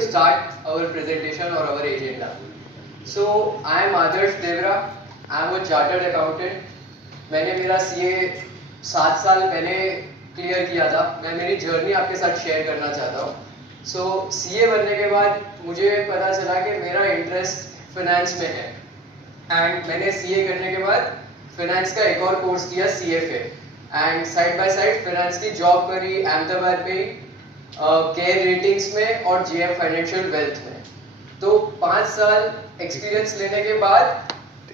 to start our presentation or our agenda. So I am Adarsh Devra. I am a chartered accountant. मैंने मेरा CA 7 साल पहले clear किया था. मैं मेरी जर्नी आपके साथ शेयर करना चाहता हूँ. So CA बनने के बाद मुझे पता चला कि मेरा इंटरेस्ट फाइनेंस में है. एंड मैंने CA करने के बाद फाइनेंस का एक और कोर्स किया CFA. And side by side finance की जॉब करी अहमदाबाद में, केयर रेटिंग्स में और GM फाइनेंशियल वेल्थ में. तो 5 साल एक्सपीरियंस लेने के बाद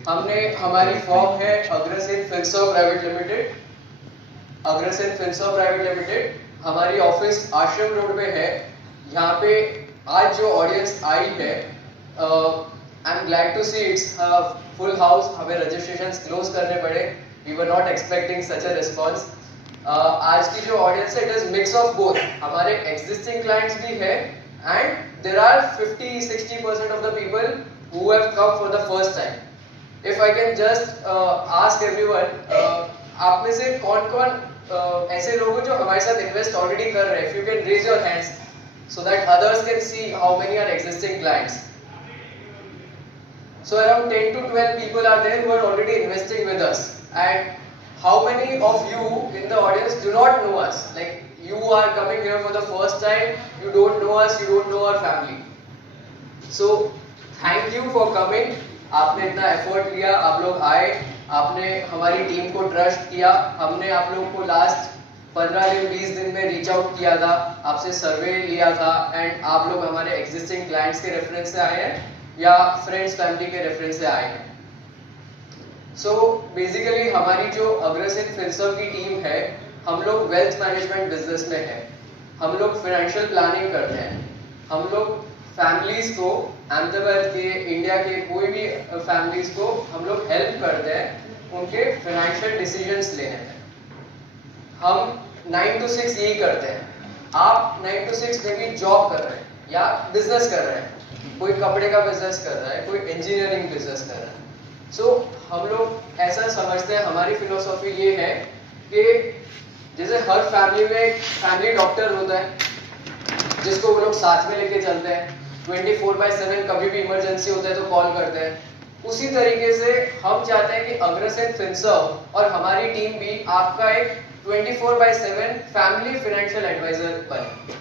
हमने हमारी फॉर्म है Agrasen Finserv private limited. Agrasen Finserv private limited हमारी ऑफिस आश्रम रोड पे है. यहाँ पे आज जो ऑडियंस आई है, I am glad to see it's full house. हमें रजिस्ट्रेशंस क्लोज करने पड़े. We were not expecting such a response. आज की जो ऑडियंस है it is mix of both. हमारे एग्जिस्टिंग क्लाइंट्स भी है and there are 50-60% of the people who have come for the first time. If I can just ask everyone, आप में से कौन-कौन ऐसे लोग हैं जो हमारे साथ इन्वेस्ट ऑलरेडी कर रहे हैं? If you can raise your hands so that others can see how many are existing clients. So around 10 to 12 people are there who are already investing with us. And how many of you in the audience do not know us? Like you are coming here for the first time, you don't know us, you don't know our family. So thank you for coming. आपने इतना effort लिया, आप लोग आए, आपने हमारी team को trust किया. हमने आप लोगों को लास्ट 15 दिन 20 दिन में रीच आउट किया था, आपसे सर्वे लिया था एंड आप लोग हमारे एग्जिस्टिंग क्लाइंट्स के रेफरेंस से आए हैं या फ्रेंड्स फैमिली के रेफरेंस से आए हैं. सो बेसिकली हमारी जो अग्रसेन फिनसर्व की टीम है, हम लोग वेल्थ मैनेजमेंट बिजनेस में है. हम लोग फाइनेंशियल प्लानिंग करते हैं. हम लोग फैमिलीज को, अहमदाबाद के, इंडिया के कोई भी फैमिलीज को हम लोग हेल्प करते हैं उनके फाइनेंशियल डिसीजंस लेने में. हम 9 to 6 यही करते हैं. आप 9 to 6 में भी जॉब कर रहे हैं या बिजनेस कर रहे हैं, कोई कपड़े का बिजनेस कर रहा है, कोई इंजीनियरिंग बिजनेस कर रहा है. सो हम लोग ऐसा समझते हैं, हमारी फिलोसॉफी ये है कि जैसे हर फैमिली में फैमिली डॉक्टर होता है जिसको वो लोग साथ में लेके चलते हैं. 24/7 कभी भी इमरजेंसी होता है तो कॉल करते हैं. उसी तरीके से हम चाहते हैं कि अग्रसेन फिनसर्व और हमारी टीम भी आपका एक 24/7 फैमिली फाइनेंशियल एडवाइजर बने,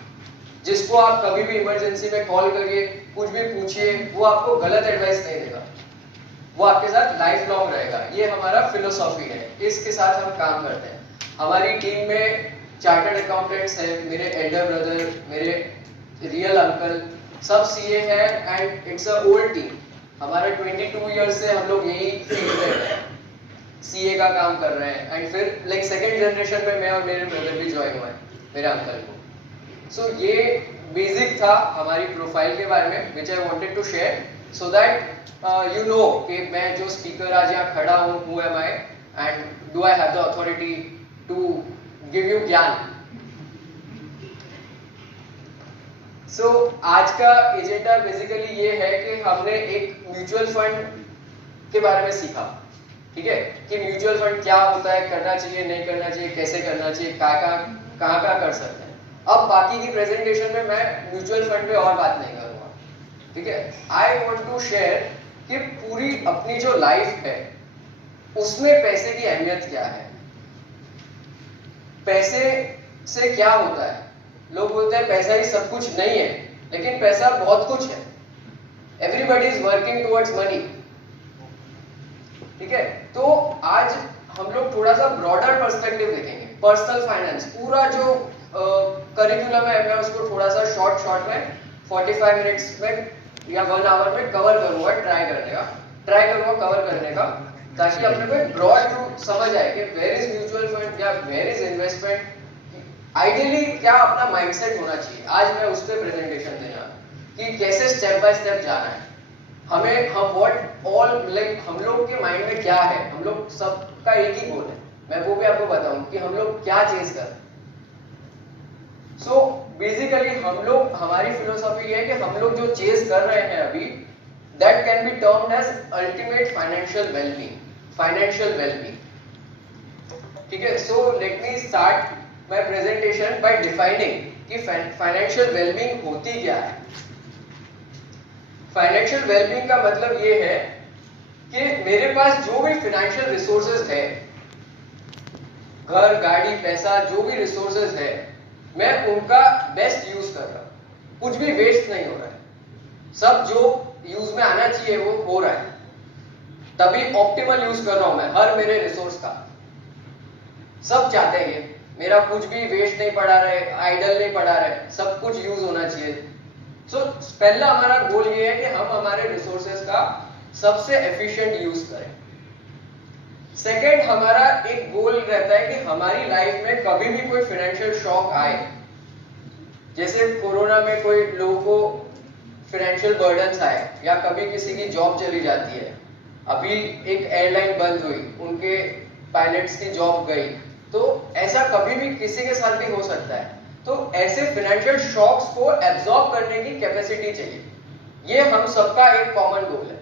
जिसको आप कभी भी इमरजेंसी में कॉल करिए, कुछ भी पूछिए, वो आपको गलत एडवाइस नहीं देगा, वो आपके साथ लाइफ लॉन्ग रहेगा. ये हमारा फिलोसॉफी है, इसके साथ हम काम करते हैं. हमारी टीम में चार्टर्ड अकाउंटेंट्स हैं, मेरे एल्डर ब्रदर, मेरे रियल अंकल, सब CA है and it's a old team. हमारा 22 ईयर्स से हम लोग यही फील्ड में हैं, CA का काम कर रहे हैं. एंड फिर लाइक सेकंड जनरेशन में मैं और मेरे ब्रदर भी ज्वाइन हुए, मेरे अंकल को. सो ये बेसिक था हमारी प्रोफाइल के बारे में which I wanted to share so that you know कि मैं जो स्पीकर आज यहाँ खड़ा हूँ, who am I and do I have the authority to give you gyan. So आज का एजेंडा बेसिकली ये है कि हमने एक म्यूचुअल फंड के बारे में सीखा. ठीक है, कि म्यूचुअल फंड क्या होता है, करना चाहिए नहीं करना चाहिए, कैसे करना चाहिए, कहाँ कर सकते हैं. अब बाकी की प्रेजेंटेशन में मैं म्यूचुअल फंड पे और बात नहीं करूंगा. ठीक है, आई वांट टू शेयर कि पूरी अपनी जो लाइफ है उसमें पैसे की अहमियत क्या है, पैसे से क्या होता है. लोग बोलते हैं पैसा ही सब कुछ नहीं है, लेकिन पैसा बहुत कुछ है. Everybody is working towards money. ठीक है, तो आज हम लोग थोड़ा सा ब्रॉडर पर्सपेक्टिव देखेंगे. पर्सनल फाइनेंस पूरा जो करिकुलम है, मैं उसको थोड़ा सा शॉर्ट में 45 मिनट्स में या 1 आवर में कवर करूंगा. ट्राई करूंगा कवर करने का, ताकि अपने को एक ब्रॉड व्यू समझ आए कि वेयर इज म्यूचुअल फंड या वेयर इज इन्वेस्टमेंट. आइडियली क्या अपना माइंडसेट होना चाहिए, आज मैं उस पर प्रेजेंटेशन देना कि कैसे स्टेप बाय स्टेप जाना है. हम लोग के माइंड में क्या है, हम लोग सबका एक ही गोल है. मैं वो भी आपको बताऊं कि हम लोग क्या चेज कर रहे हैं. सो बेसिकली हमारी फिलोसॉफी ये है कि हम लोग जो चेज कर रहे हैं अभी, that can be termed as ultimate financial wellbeing. ठीक है, so let me start my presentation by defining कि फाइनेंशियल वेलबींग होती क्या है. फाइनेंशियल वेलबींग का मतलब ये है कि मेरे पास जो भी फाइनेंशियल रिसोर्सेज है, घर, गाड़ी, पैसा, जो भी रिसोर्सेज है, मैं उनका बेस्ट यूज कर रहा हूं। कुछ भी वेस्ट नहीं हो रहा है, सब जो यूज में आना चाहिए वो हो रहा है, तभी ऑप्टिमल यूज कर रहा हूं मैं हर मेरे रिसोर्स का। सब चाहते हैं ये, मेरा कुछ भी वेस्ट नहीं पड़ा रहे, आइडल नहीं पड़ा रहे, सब कुछ यूज होना चाहिए। सो पहला हमारा गोल ये है कि हम हमारे रिसोर्सेज का सबसे एफिशिएंट यूज करें। सेकेंड, हमारा एक गोल रहता है कि हमारी लाइफ में कभी भी कोई फाइनेंशियल शॉक आए, जैसे कोरोना में कोई लोगों को फाइनेंशियल बर्डन्स आए, या कभी किसी की जॉब चली जाती है, अभी एक एयरलाइन बंद हुई, उनके पायलट्स की जॉब गई, तो ऐसा कभी भी किसी के साथ भी हो सकता है। तो ऐसे फाइनेंशियल शॉक्स को एब्जॉर्ब करने की कैपेसिटी चाहिए, ये हम सबका एक कॉमन गोल है।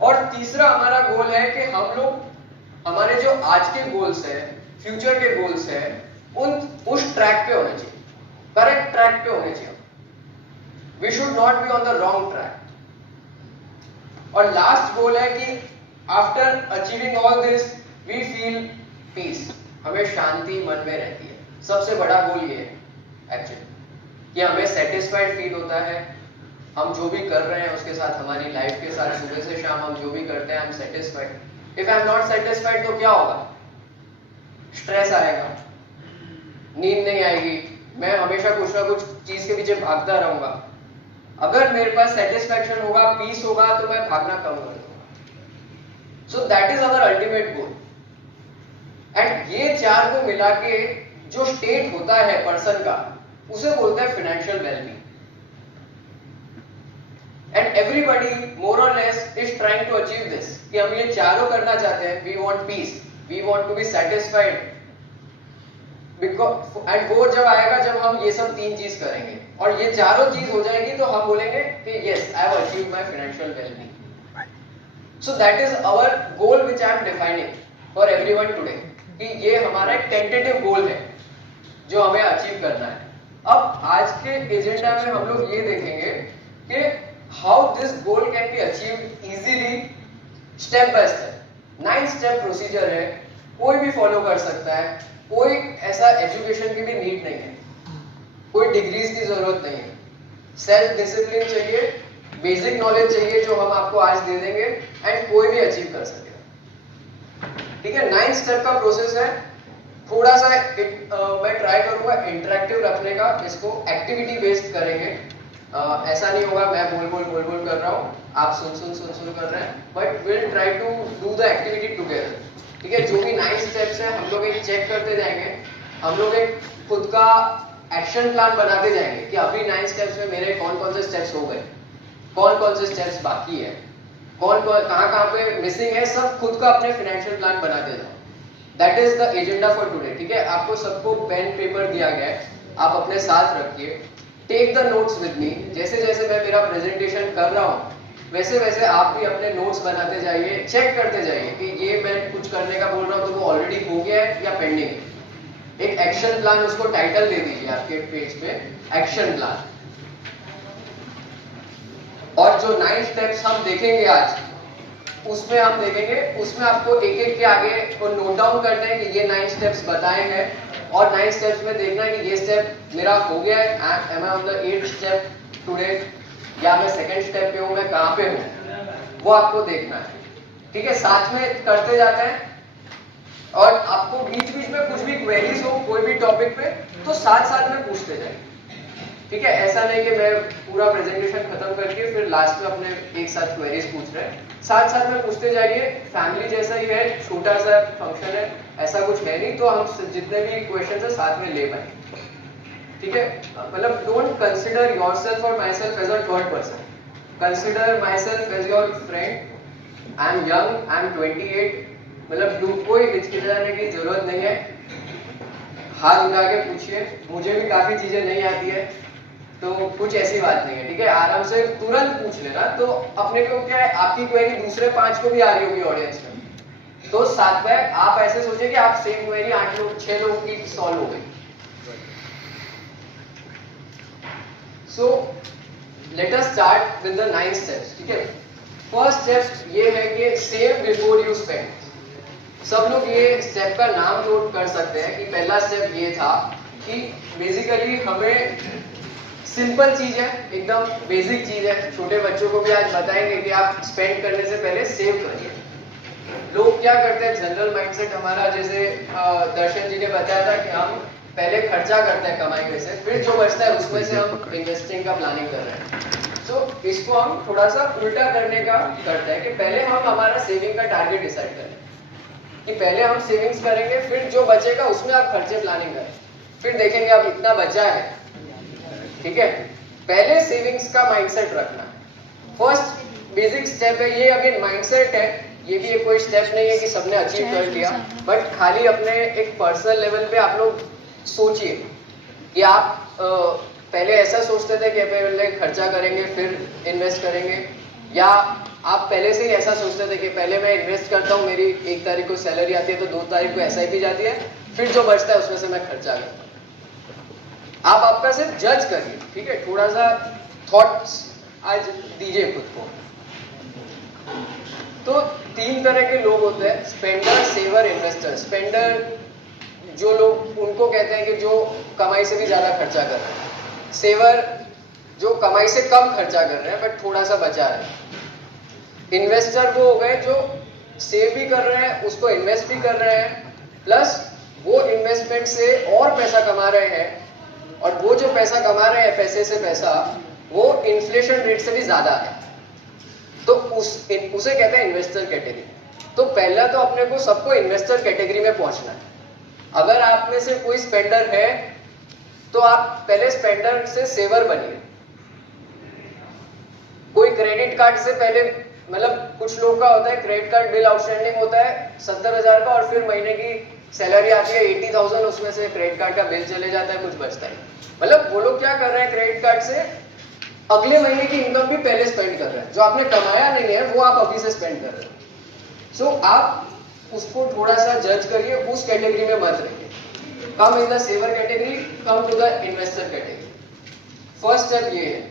और तीसरा हमारा गोल है कि हम लोग हमारे जो आज के गोल्स है, फ्यूचर के गोल्स है, उस ट्रैक पे होने चाहिए, करेक्ट ट्रैक पे होने चाहिए। We should not be on the wrong track. और लास्ट गोल है कि after achieving all this we feel peace, हमें शांति मन में रहती है। सबसे बड़ा गोल ये है एक्चुअली कि हमें सेटिस्फाइड फील होता है, हम जो भी कर रहे हैं उसके साथ, हमारी लाइफ के साथ, सुबह से शाम हम जो भी करते हैं, हम satisfied. If I am not satisfied तो क्या होगा? स्ट्रेस आएगा, नींद नहीं आएगी, मैं हमेशा कुछ ना कुछ चीज के पीछे भागता रहूंगा। अगर मेरे पास सेटिस्फैक्शन होगा, पीस होगा, तो मैं भागना कम कर दूंगा। सो that is our ultimate goal. And ये चार को मिला के जो स्टेट होता है पर्सन का, उसे बोलते हैं financial wellbeing. And everybody more or less is trying to achieve this, कि हम ये चारों करना चाहते हैं। We want peace, we want to be satisfied, because and वो जब आएगा जब हम ये सब तीन चीज करेंगे और ये चारों चीज हो जाएगी, तो हम बोलेंगे कि yes, I have achieved my financial wellbeing. So that is our goal which I am defining for everyone today, कि ये हमारा एक टेंटेटिव गोल है जो हमें अचीव करना है। अब आज के एजेंडा में हम लोग ये देखेंगे कि how this goal can be achieved easily, step by step. 9 step procedure है, कोई भी फॉलो कर सकता है, कोई ऐसा एजुकेशन की भी नीड नहीं है, कोई डिग्रीज की जरूरत नहीं है। सेल्फ डिसिप्लिन चाहिए, बेसिक नॉलेज चाहिए जो हम आपको आज दे देंगे, एंड कोई भी अचीव कर सकेगा। ठीक है, 9 स्टेप का प्रोसेस है। थोड़ा सा मैं ट्राई करूंगा इंटरेक्टिव रखने का, इसको एक्टिविटी बेस्ड करेंगे। ऐसा नहीं होगा मैं बोल कर रहा हूँ, आप सुन कर रहे हैं, but will try to do the activity together. ठीक है, जो भी 9 स्टेप्स है हम लोग एक चेक करते जाएंगे, हम लोग एक खुद का एक्शन प्लान बनाते जाएंगे कि अभी 9 स्टेप्स में मेरे कौन कौन से स्टेप्स हो गए, कौन कौन से स्टेप्स बाकी है, कहाँ पे मिसिंग है, सब खुद का अपने फाइनेंशियल प्लान बनाते जाओ। That is the agenda for today. ठीक है, आपको सबको पेन पेपर दिया गया है, आप अपने साथ रखिए, take the notes with me. जैसे जैसे मैं मेरा प्रेजेंटेशन कर रहा हूँ वैसे वैसे आप भी अपने नोट्स बनाते जाइए, चेक करते जाइए कि ये मैं कुछ करने का बोल रहा हूँ तो वो ऑलरेडी हो गया है या पेंडिंग है। एक एक्शन प्लान, उसको टाइटल दे दीजिए आपके पेज पे, एक्शन प्लान। और जो 9 स्टेप्स हम देखेंगे आज, उसमें हम देखेंगे, उसमें आपको एक एक के आगे को नोट डाउन करना है कि ये 9 स्टेप्स बताए हैं, और 9 स्टेप्स में देखना है कि ये स्टेप मेरा हो गया है, am I on the 8th step today, या मैं 2nd स्टेप पे हूँ, मैं कहाँ पे हूँ, वो आपको देखना है। ठीक है, साथ में करते जाते हैं, और आपको बीच बीच में कुछ भी क्वेरीज हो कोई भी टॉपिक पे, तो साथ साथ में पूछते जाए। ठीक है, ऐसा नहीं कि मैं पूरा प्रेजेंटेशन खत्म करके फिर लास्ट में अपने एक साथ क्वेरीज पूछ रहे हैं, साथ साथ में पूछते जाइए। फैमिली जैसा ही है, छोटा सा फंक्शन है, ऐसा कुछ है नहीं, तो हम जितने भी क्वेश्चन है साथ में ले पाएंगे। ठीक है, मतलब don't consider yourself or myself as a third person, consider myself as your friend. I am young, I am 28, मतलब कोई हिचकिचाने की जरूरत नहीं है, हाथ उठा के पूछिए। मुझे भी काफी चीजें नहीं आती है, तो कुछ ऐसी बात नहीं है। ठीक है, आराम से तुरंत पूछ लेना, तो अपने को क्या है, आपकी क्वेरी दूसरे 5 को भी आ रही होगी ऑडियंस में, तो साथ में आप ऐसे सोचिए कि आप सेम क्वेरी 8 लोग 6 लोगों की सॉल्व हो गई। So let us start with the 9 steps, ठीक है। फर्स्ट स्टेप ये है कि सेव बिफोर यू स्पेंड। सब लोग ये स्टेप का नाम नोट कर सकते हैं कि पहला स्टेप ये था कि बेसिकली हमें सिंपल चीज है, एकदम बेसिक चीज है, छोटे बच्चों को भी आज बताएंगे कि आप स्पेंड करने से पहले सेव करिए। लोग क्या करते हैं, जनरल माइंडसेट हमारा, जैसे दर्शन जी ने बताया था कि हम पहले खर्चा करते हैं कमाई में से, फिर जो बचता है उसमें से हम इन्वेस्टिंग का प्लानिंग कर रहे हैं। तो इसको हम थोड़ा सा उल्टा करने का करते हैं कि पहले हम हमारा सेविंग का टारगेट डिसाइड करें कि पहले हम सेविंग्स करेंगे, फिर जो बचेगा उसमें आप खर्चे प्लानिंग करें, फिर देखेंगे अब इतना बचा है, ठीक है। पहले सेविंग्स का माइंडसेट रखना फर्स्ट बेसिक स्टेप है। ये अगेन माइंडसेट है, ये भी कोई स्टेप नहीं है कि सबने अचीव कर लिया, बट खाली अपने एक पर्सनल लेवल पे आप लोग सोचिए कि आप पहले ऐसा सोचते थे कि पहले खर्चा करेंगे फिर इन्वेस्ट करेंगे, या आप पहले से ही ऐसा सोचते थे कि पहले मैं इन्वेस्ट करता हूँ, मेरी 1 तारीख को सैलरी आती है तो 2 तारीख को SIP जाती है, फिर जो बचता है उसमें से मैं खर्चा करता हूँ। आप आपका सिर्फ जज करिए, ठीक है, थोड़ा सा थॉट्स आज दीजिए खुद को। तो 3 तरह के लोग होते हैं, स्पेंडर, सेवर, इन्वेस्टर। स्पेंडर जो लोग, उनको कहते हैं कि जो कमाई से भी ज्यादा खर्चा कर रहे हैं। सेवर जो कमाई से कम खर्चा कर रहे हैं बट थोड़ा सा बचा रहे हैं। इन्वेस्टर वो हो गए जो सेव भी कर रहे हैं, उसको इन्वेस्ट भी कर रहे हैं, प्लस वो इन्वेस्टमेंट से और पैसा कमा रहे हैं, और वो जो पैसा कमा रहे हैं, पैसे से पैसा, वो इन्फ्लेशन रेट से भी ज्यादा है, तो उसे कहते हैं इन्वेस्टर कैटेगरी। तो पहला तो अपने को सबको इन्वेस्टर कैटेगरी में पहुंचना है। अगर आप में से कोई स्पेंडर है तो आप पहले स्पेंडर से सेवर बनिए। कोई क्रेडिट कार्ड से पहले, मतलब कुछ लोग का होता है क्रेडिट कार्ड बिल आउटस्टैंडिंग होता है 70,000 का, और फिर महीने की सैलरी आती है 80,000, उसमें से क्रेडिट कार्ड का बिल चले जाता है, कुछ बचता है। मतलब वो लोग क्या कर रहे हैं, क्रेडिट कार्ड से अगले महीने की इनकम भी पहले स्पेंड कर रहे हैं, जो आपने कमाया नहीं है वो आप अभी से स्पेंड कर रहे हैं। सो आप उसको थोड़ा सा जज करिए, उस कैटेगरी में मत रहिए। Come in the saver category, come to the investor category. First step ये है।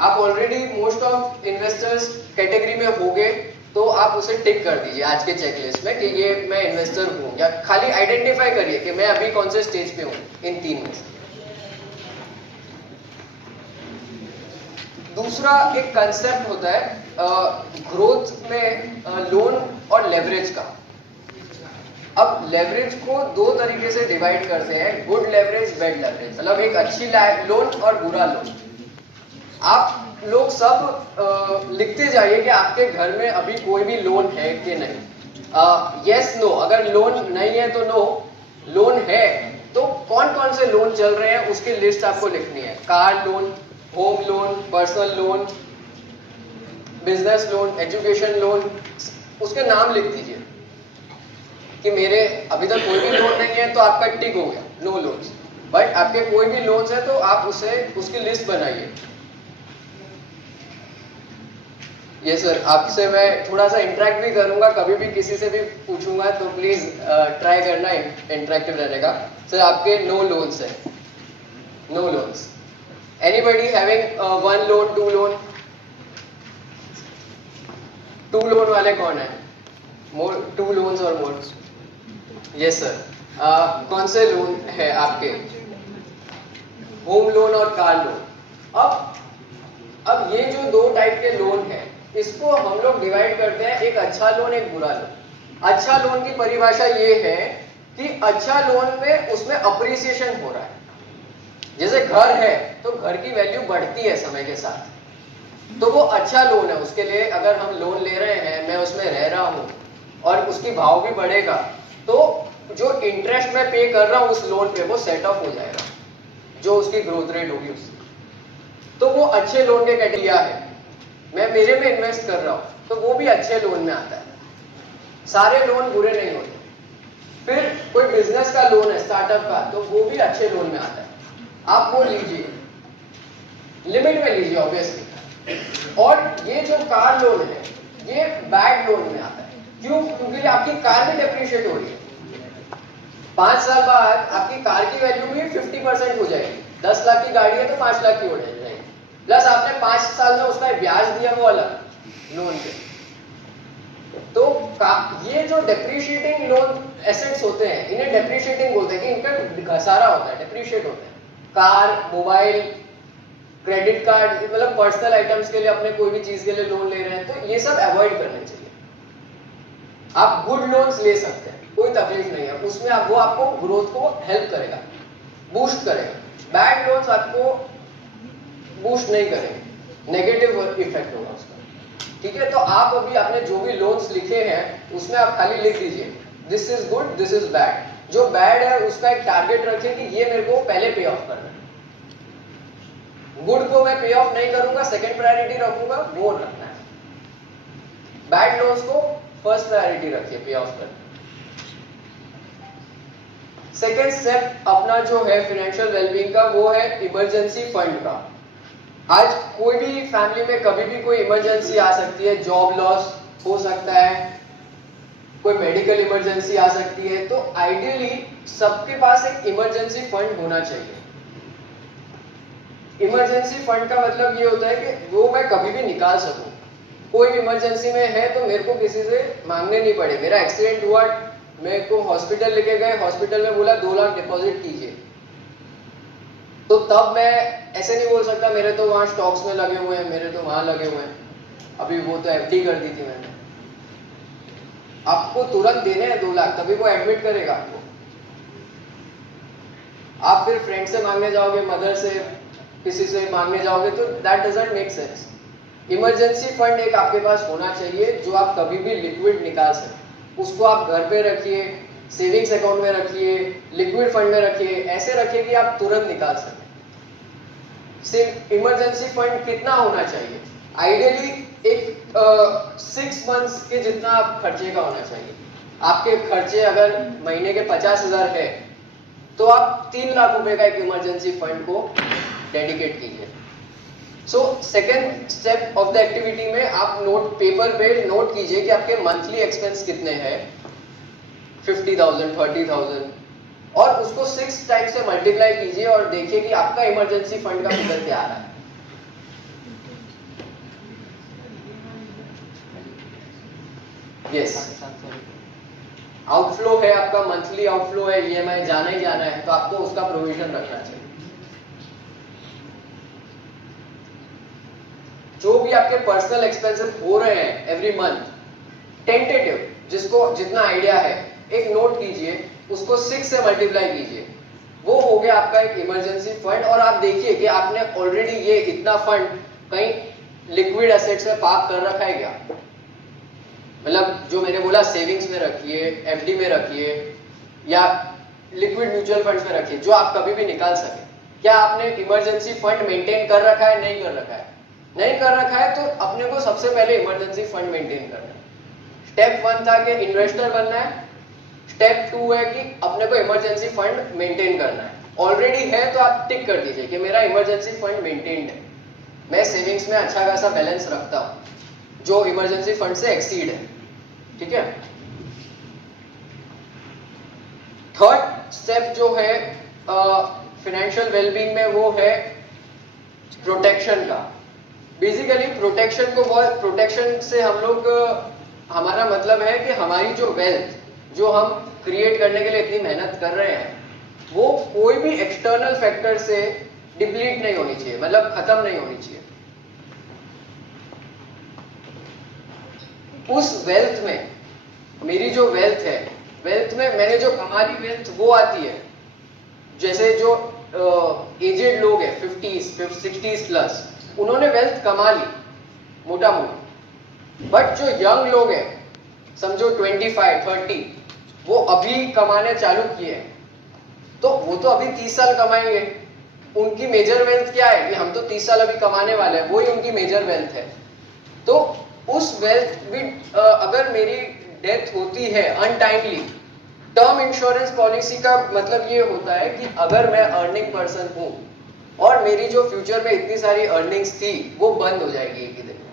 आप already most of investors category में होंगे, तो आप उसे टिक कर दीजिए आज के चेकलिस्ट में कि ये मैं इन्वेस्टर हूं, या खाली आइडेंटिफाई करिए कि मैं अभी कौन से स्टेज पे हूं इन 3 में से। दूसरा एक कंसेप्ट होता है ग्रोथ में लोन और लेवरेज का। अब लेवरेज को 2 तरीके से डिवाइड करते हैं, गुड लेवरेज, बैड लेवरेज। मतलब एक अच्छी लोन और बुरा लोन। आप लोग सब लिखते जाइए कि आपके घर में अभी कोई भी लोन है कि नहीं। यस नो, अगर लोन नहीं है तो नो, लोन है तो कौन कौन से लोन चल रहे हैं उसकी लिस्ट आपको लिखनी है। Car loan, home loan, personal loan, business loan, education loan, उसके नाम लिख दीजिए कि मेरे अभी तक कोई भी लोन नहीं है तो आपका टिक हो गया, नो लोन्स। बट आपके कोई भी लोन्स है तो आप उसकी लिस्ट बनाइए। ये सर, आपसे मैं थोड़ा सा इंटरेक्ट भी करूंगा, कभी भी किसी से भी पूछूंगा तो प्लीज ट्राई करना इंटरेक्टिव रहने का। सर आपके नो लोन्स है, no loans. Anybody having 1 loan, 2 loan? 2 loan वाले कौन है? 2 लोन्स और मोर? Yes sir. कौन से लोन है आपके? होम लोन और कार लोन। अब ये जो 2 टाइप के लोन है, इसको हम लोग डिवाइड करते हैं, एक अच्छा लोन, एक बुरा लोन। अच्छा लोन की परिभाषा ये है कि अच्छा लोन में उसमें अप्रिसिएशन हो रहा है। जैसे घर है तो घर की वैल्यू बढ़ती है समय के साथ, तो वो अच्छा लोन है। उसके लिए अगर हम लोन ले रहे हैं, मैं उसमें रह रहा हूं और उसकी भाव भी बढ़ेगा, तो जो इंटरेस्ट मैं पे कर रहा हूं उस लोन पे वो सेट ऑफ हो जाएगा, जो उसकी ग्रोथ रेट होगी उसकी। तो वो अच्छे लोन के कैटेगरी है। मैं मेरे में इन्वेस्ट कर रहा हूं तो वो भी अच्छे लोन में आता है। सारे लोन बुरे नहीं होते। फिर कोई बिजनेस का लोन है, स्टार्टअप का, तो वो भी अच्छे लोन में आता है। आप वो लीजिए, लिमिट में लीजिए ऑब्वियसली। और ये जो कार लोन है, ये बैड लोन में आता है। क्यों? क्योंकि आपकी कार भी डेप्रिशिएट हो रही है। 5 साल बाद आपकी कार की वैल्यू भी 50% हो जाएगी। 10 लाख की गाड़ी है तो 5 लाख की हो जाएगी, प्लस आपने 5 साल में उसका ब्याज दिया वो अलग लोन पे। तो ये जो डेप्रिशिएटिंग लोन एसेट्स होते हैं इन्हें डेप्रिशिएटिंग बोलते हैं कि इनका घसारा होता है, डेप्रिशिएट होता है। कार, मोबाइल, क्रेडिट कार्ड, मतलब पर्सनल आइटम्स के लिए अपने कोई भी चीज के लिए लोन ले रहे हैं तो ये सब अवॉइड करने चाहिए। आप गुड लोन्स ले सकते हैं, कोई तकलीफ नहीं है उसमें, वो आपको ग्रोथ को हेल्प करेगा, बूस्ट करेगा। बैड लोन्स आपको बूस्ट नहीं करेंगे, नेगेटिव इफेक्ट होगा उसका। ठीक है, तो आप अभी आपने जो भी लोन्स लिखे हैं उसमें आप खाली लिख दीजिए this is good, this is bad. जो बैड है उसका एक टारगेट रखिए कि ये मेरे को पहले पे ऑफ करना है। गुड को मैं पे ऑफ नहीं करूंगा, सेकंड प्रायोरिटी रखूंगा, वो रखना है। बैड लोन्स को फर्स्ट प्रायोरिटी रखिए पे ऑफ करना। सेकेंड स्टेप अपना जो है फाइनेंशियल वेलबींग का वो है इमरजेंसी फंड का। आज कोई भी फैमिली में कभी भी कोई इमरजेंसी आ सकती है, जॉब लॉस हो सकता है, कोई मेडिकल इमरजेंसी आ सकती है, तो आइडियली सबके पास एक इमरजेंसी फंड होना चाहिए। इमरजेंसी फंड का मतलब ये होता है कि वो मैं कभी भी निकाल सकूं। कोई इमरजेंसी में है तो मेरे को किसी से मांगने नहीं पड़े। मेरा एक्सीडेंट हुआ, मेरे को हॉस्पिटल लेके गए, हॉस्पिटल में बोला 2 लाख डिपॉजिट कीजिए, तो तब मैं ऐसे नहीं बोल सकता मेरे तो वहां स्टॉक्स में लगे हुए हैं, मेरे तो वहां लगे हुए हैं, अभी वो तो एफडी कर दी थी मैंने। आपको तुरंत देने हैं 2 लाख, तभी वो एडमिट करेगा आपको। आप फिर फ्रेंड से मांगने जाओगे, मदर से, किसी से मांगने जाओगे तो that doesn't make sense. Emergency fund एक आपके पास होना चाहिए जो आप कभी भी लिक्विड निकाल सकें। उसको आप घर पे रखिए, सेविंग्स अकाउंट में रखिए, लिक्विड फंड में रखिए, ऐसे रखिए कि आप तुरंत निकाल सकें। सिर्फ इमरजेंसी फंड कितना होना चाहिए? आइडियली एक 6 मंथ्स के जितना आप खर्चे का होना चाहिए। आपके खर्चे अगर महीने के 50,000 है तो आप 3 लाख रुपए का एक इमरजेंसी फंड को डेडिकेट कीजिए। So second step of the activity में आप नोट, पेपर पे नोट कीजिए कि आपके मंथली एक्सपेंस कितने हैं, 50,000, 30,000, और उसको 6 टाइम से मल्टीप्लाई कीजिए और देखिए कि आपका इमरजेंसी फंड का फिगर क्या आ रहा है। यस, आउटफ्लो है आपका, मंथली आउटफ्लो है, ईएमआई जाना ही जाना है, तो आपको उसका प्रोविजन रखना चाहिए। जो भी आपके पर्सनल एक्सपेंसेस हो रहे हैं एवरी मंथ, टेंटेटिव, जिसको जितना आइडिया है, एक नोट कीजिए, उसको 6 से मल्टीप्लाई कीजिए, वो हो गया आपका एक इमरजेंसी फंड। और आप देखिए कि आपने ऑलरेडी ये इतना फंड कहीं लिक्विड एसेट्स में पार्क कर रखा है क्या? मतलब जो मैंने बोला, सेविंग्स में रखिए, एफडी में रखिए, या लिक्विड म्यूचुअल फंड्स में रखिए जो आप कभी भी निकाल सके। क्या आपने इमरजेंसी फंड मेंटेन कर रखा है? नहीं कर रखा है। नहीं कर रखा है तो अपने को सबसे पहले इमरजेंसी फंड मेंटेन करना है। स्टेप 1 था कि इन्वेस्टर बनना है, स्टेप 2 है कि अपने को इमरजेंसी फंड मेंटेन करना है। ऑलरेडी है तो आप टिक कर दीजिए कि मेरा इमरजेंसी फंड मेंटेन्ड है, मैं सेविंग्स में अच्छा खासा बैलेंस रखता हूं जो इमरजेंसी फंड से एक्सीड है। ठीक है, थर्ड स्टेप जो है फाइनेंशियल वेलबींग में वो है प्रोटेक्शन का। बेसिकली प्रोटेक्शन को बहुत, प्रोटेक्शन से हम लोग, हमारा मतलब है कि हमारी जो वेल्थ जो हम क्रिएट करने के लिए इतनी मेहनत कर रहे हैं वो कोई भी एक्सटर्नल फैक्टर से डिप्लीट नहीं होनी चाहिए, मतलब खत्म नहीं होनी चाहिए। उस वेल्थ में, मेरी जो वेल्थ है, वेल्थ में मैंने जो कमा ली वेल्थ वो आती है। जैसे जो एजेड लोग हैं 50s 60s प्लस, उन्होंने वेल्थ कमा ली मोटा मोटी, बट जो यंग लोग हैं समझो 25 30, वो अभी कमाने चालू किए हैं, तो वो तो अभी 30 साल कमाएंगे। उनकी मेजर वेल्थ क्या है कि हम तो 30 साल अभी कमाने वाले हैं, वही उनकी मेजर वेल्थ है। तो उस वेल्थ भी अगर मेरी डेथ होती है अनटाइमली, टर्म इंश्योरेंस पॉलिसी का मतलब ये होता है कि अगर मैं अर्निंग पर्सन हूं और मेरी जो फ्यूचर में इतनी सारी अर्निंग्स थी वो बंद हो जाएगी एक ही दिन में।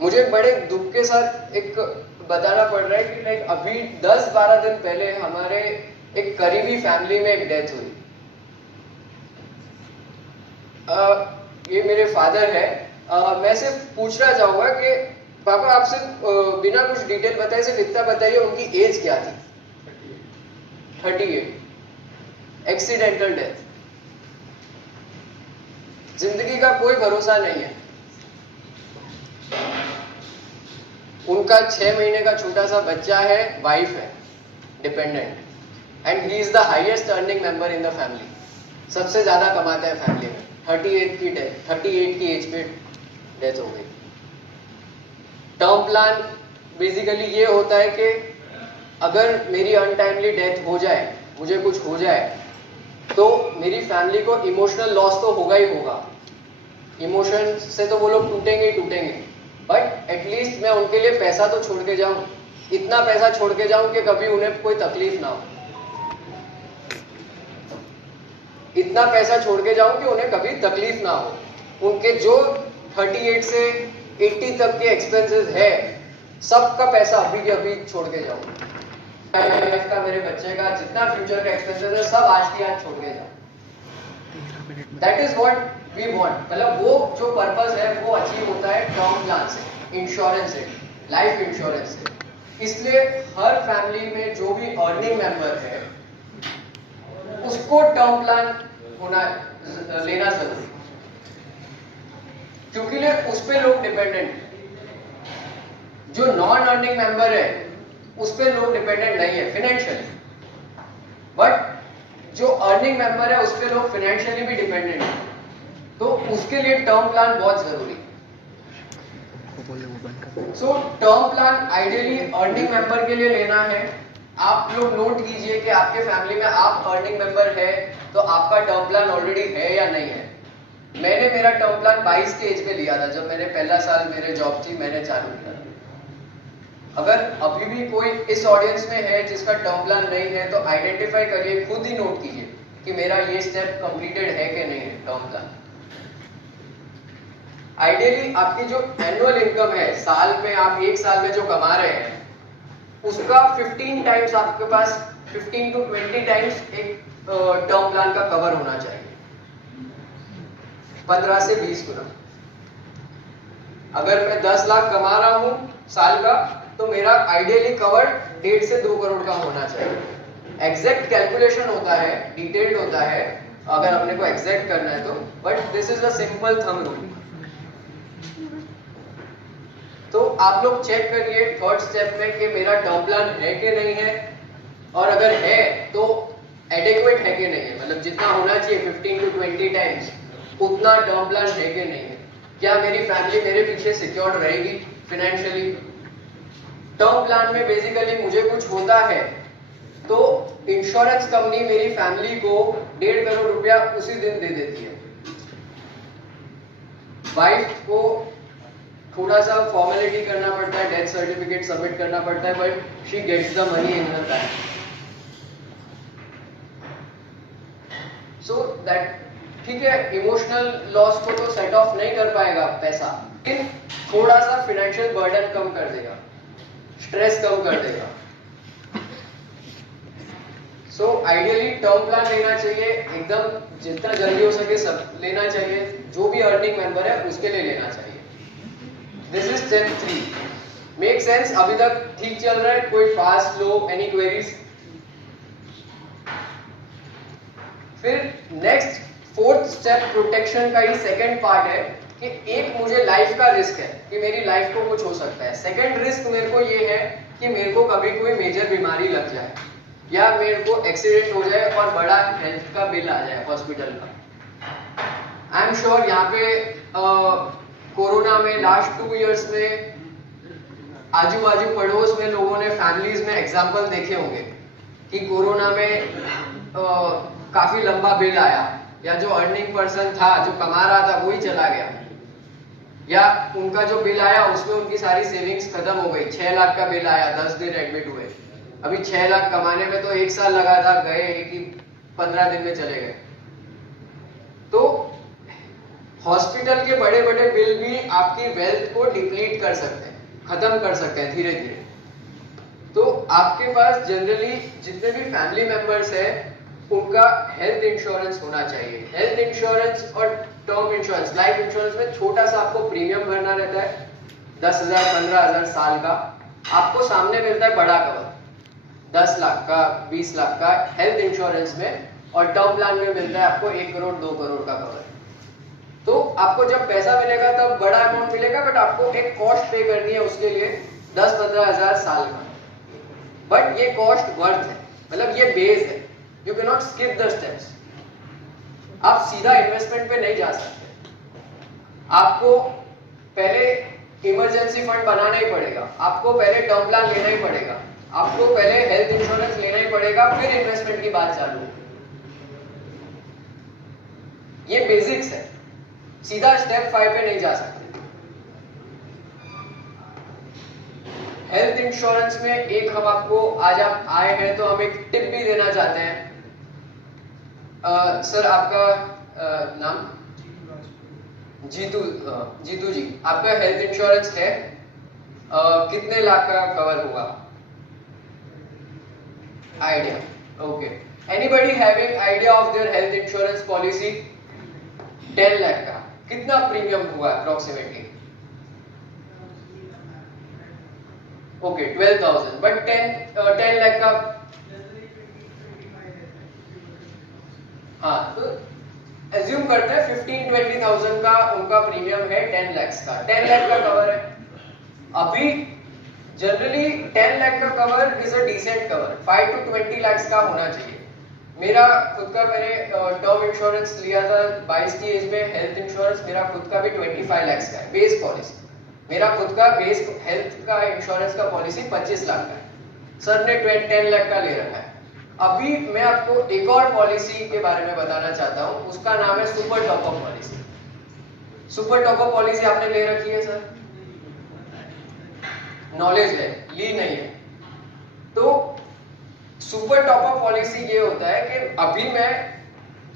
मुझे बड़े दुख के साथ एक बताना पड़ रहा है कि लाइक अभी 10-12 दिन पहले हमारे एक करीबी फैमिली में एक डेथ हुई। ये मेरे फादर है। मैं सिर्फ पूछना चाहूँगा कि पापा आपसे बिना कुछ डिटेल बताए सिर्फ इतना बताइए उनकी एज क्या थी? 38। Accidental death. जिंदगी का कोई भरोसा नहीं है। उनका 6 महीने का छोटा सा बच्चा है, वाइफ है dependent, and he is the highest earning member in the family. सबसे ज्यादा कमाता है फैमिली में। 38 की एज पे डेथ हो गई। टर्म प्लान बेसिकली ये होता है कि अगर मेरी अनटाइमली डेथ हो जाए, मुझे कुछ हो जाए, तो मेरी फैमिली को इमोशनल लॉस तो होगा ही होगा। इमोशन से तो वो लोग टूटेंगे ही टूटेंगे, बट एटलीस्ट मैं उनके लिए पैसा तो छोड़ के जाऊं। इतना पैसा छोड़ के जाऊं कि कभी उन्हें कोई तकलीफ ना हो। इतना पैसा छोड़ के जाऊं कि उन्हें कभी तकलीफ ना हो। उनके जो 38 से 80 तक के एक्सपेंसेस है, सबका पैसा अभी के अभी छोड़ के जाऊं। लाइफ का, मेरे बच्चे का, जितना फ्यूचर का एक्सपेंसेस है, सब आज की आज छोड़ के जाऊं। That is what we want. मतलब वो जो पर्पस है वो अचीव होता है टर्म प्लान से, इंश्योरेंस से, लाइफ इंश्योरेंस से। इसलिए हर फैमिली में जो भी अर्निंग मेंबर है उसको टर्म प्लान लेना जरूरी, क्योंकि उस पे लोग डिपेंडेंट है। जो नॉन अर्निंग मेंबर है उस पे लोग डिपेंडेंट नहीं है फिनेंशियली, बट जो अर्निंग मेंबर है उस पे लोग फिनेंशियली भी डिपेंडेंट है। तो उसके लिए टर्म प्लान बहुत जरूरी है। So term plan ideally earning member के लिए लेना है। आप लोग नोट कीजिए कि आपके फैमिली में आप अर्निंग मेंबर है तो आपका टर्म प्लान ऑलरेडी है या नहीं है। मैंने मेरा टर्म प्लान 22 के एज पे लिया था, जब मैंने पहला साल मेरे जॉब थी, मैंने चालू किया था। अगर अभी भी कोई इस ऑडियंस में है जिसका टर्म प्लान नहीं है तो आइडेंटिफाई करिए, खुद ही नोट कीजिए कि मेरा ये स्टेप कंप्लीटेड है कि नहीं है टर्म प्लान। आइडियली आपकी जो एनुअल इनकम है, साल में आप एक साल में जो कमा रहे हैं, उसका 15 टाइम्स आपके पास 15 to 20 टाइम्स एक टर्म प्लान का कवर होना चाहिए। 15 से 20 गुना। अगर मैं 10 लाख कमा रहा हूं साल का, तो मेरा आइडियली कवर 1.5 से 2 करोड़ का होना चाहिए। एग्जैक्ट कैलकुलेशन होता है, डिटेल्ड होता है अगर अपने को एग्जैक्ट करना है तो, but this is a simple thumb rule. तो आप लोग चेक करिए थर्ड स्टेप में कि मेरा टर्म प्लान है कि नहीं है, और अगर है तो एडिक्वेट है कि नहीं है। मतलब जितना होना चाहिए 15 to 20 टाइम्स, उतना टर्म प्लान है कि नहीं है। क्या मेरी फैमिली मेरे पीछे सिक्योर्ड रहेगी फिनेंशियली? टर्म प्लान में बेसिकली मुझे कुछ होता है तो इंश्योरेंस कंपनी मेरी फैमिली को 1.5 करोड़ रुपया उसी दिन दे देती है। वाइफ को थोड़ा सा फॉर्मेलिटी करना पड़ता है, डेथ सर्टिफिकेट सबमिट करना पड़ता है, but she gets the money in her bank. So that ठीक है, इमोशनल लॉस को तो सेट ऑफ नहीं कर पाएगा पैसा, लेकिन थोड़ा सा फिनेंशियल बर्डन कम कर देगा, स्ट्रेस कम कर देगा। सो आइडियली टर्म प्लान लेना चाहिए, एकदम जितना जल्दी हो सके सब लेना चाहिए। जो भी अर्निंग मेंबर है उसके लिए लेना चाहिए। This is step 3। Make sense? अभी तक ठीक चल रहा है? कोई फास्ट लो? Any queries? फिर नेक्स्ट फोर्थ स्टेप प्रोटेक्शन का ही सेकंड पार्ट है कि एक मुझे लाइफ का रिस्क है कि मेरी लाइफ को कुछ हो सकता है। सेकंड रिस्क मेरे को ये है कि मेरे को कभी कोई मेजर बीमारी लग जाए या मेरे को एक्सीडेंट हो जाए और बड़ा हेल्थ का बिल आ जाए हॉस्पिटल का। आई एम श्योर यहाँ पे कोरोना में लास्ट 2 इयर्स में आजू बाजू पड़ोस में लोगों ने फैमिलीज में एग्जाम्पल देखे होंगे कि कोरोना में काफी लंबा बिल आया, या जो अर्निंग पर्सन था जो कमा रहा था वही चला गया, या उनका जो बिल आया उसमें उनकी सारी सेविंग्स खत्म हो गई। 6 लाख का बिल आया, 10 दिन एडमिट हुए। अभी 6 लाख कमाने में तो 1 साल लगा था, गए कि 15 दिन में चले गए। तो हॉस्पिटल के बड़े बड़े बिल भी आपकी वेल्थ को डिप्लीट कर सकते हैं, खत्म कर सकते हैं धीरे धीरे। तो आपके पास जनरली जितने भी फैमिली मेंबर्स है उनका हेल्थ इंश्योरेंस होना चाहिए। हेल्थ इंश्योरेंस और टर्म इंश्योरेंस, लाइफ इंश्योरेंस में छोटा सा आपको प्रीमियम भरना रहता है 10,000 15,000 साल का, आपको सामने मिलता है बड़ा कवर 10 लाख का 20 लाख का हेल्थ इंश्योरेंस में, और टर्म प्लान में मिलता है आपको 1 करोड़ 2 करोड़ का कवर। तो आपको जब पैसा मिलेगा तब बड़ा अमाउंट मिलेगा, बट आपको एक कॉस्ट पे करनी है उसके लिए 10-15 हजार साल का, बट ये कॉस्ट वर्थ है, मतलब ये बेस है, you can not skip the steps. आप सीधा इन्वेस्टमेंट पे नहीं जा सकते, आपको पहले इमरजेंसी फंड बनाना ही पड़ेगा, आपको पहले टर्म प्लान लेना ही पड़ेगा, आपको पहले हेल्थ इंश्योरेंस लेना ही पड़ेगा, फिर इन्वेस्टमेंट की बात चालू है। ये बेसिक्स है, सीधा स्टेप 5 पे नहीं जा सकते। हेल्थ इंश्योरेंस में एक हम आपको, आज आप आए हैं तो हम एक टिप भी देना चाहते हैं। सर आपका नाम? जीतू जी, आपका हेल्थ इंश्योरेंस है, कितने लाख का कवर होगा? Idea? Okay. Anybody having idea of their health insurance policy? 10 lakh का कितना प्रीमियम हुआ अप्रोक्सीमेटली? ओके 12,000, बट 10 लाख का, हाँ तो एज्यूम करते हैं 15-20,000 का उनका प्रीमियम है 10 लाख का, 10 लाख का कवर है। अभी जनरली 10 लाख का cover is a decent cover, 5 to 20 lakh का होना चाहिए। मेरा खुद का, मैंने टर्म इंश्योरेंस लिया था 22 की एज में, हेल्थ इंश्योरेंस मेरा खुद का भी 25 लाख का है, बेस पॉलिसी। मेरा खुद का बेस हेल्थ का इंश्योरेंस का पॉलिसी 25 लाख का है, सर ने 10 लाख का ले रखा है। अभी मैं आपको एक और पॉलिसी के बारे में बताना चाहता हूं, उसका नाम है super top up policy. Super top up policy आपने ले रखी है सर? नॉलेज है, ली नहीं है? तो सुपर टॉपअप पॉलिसी ये होता है कि अभी मैं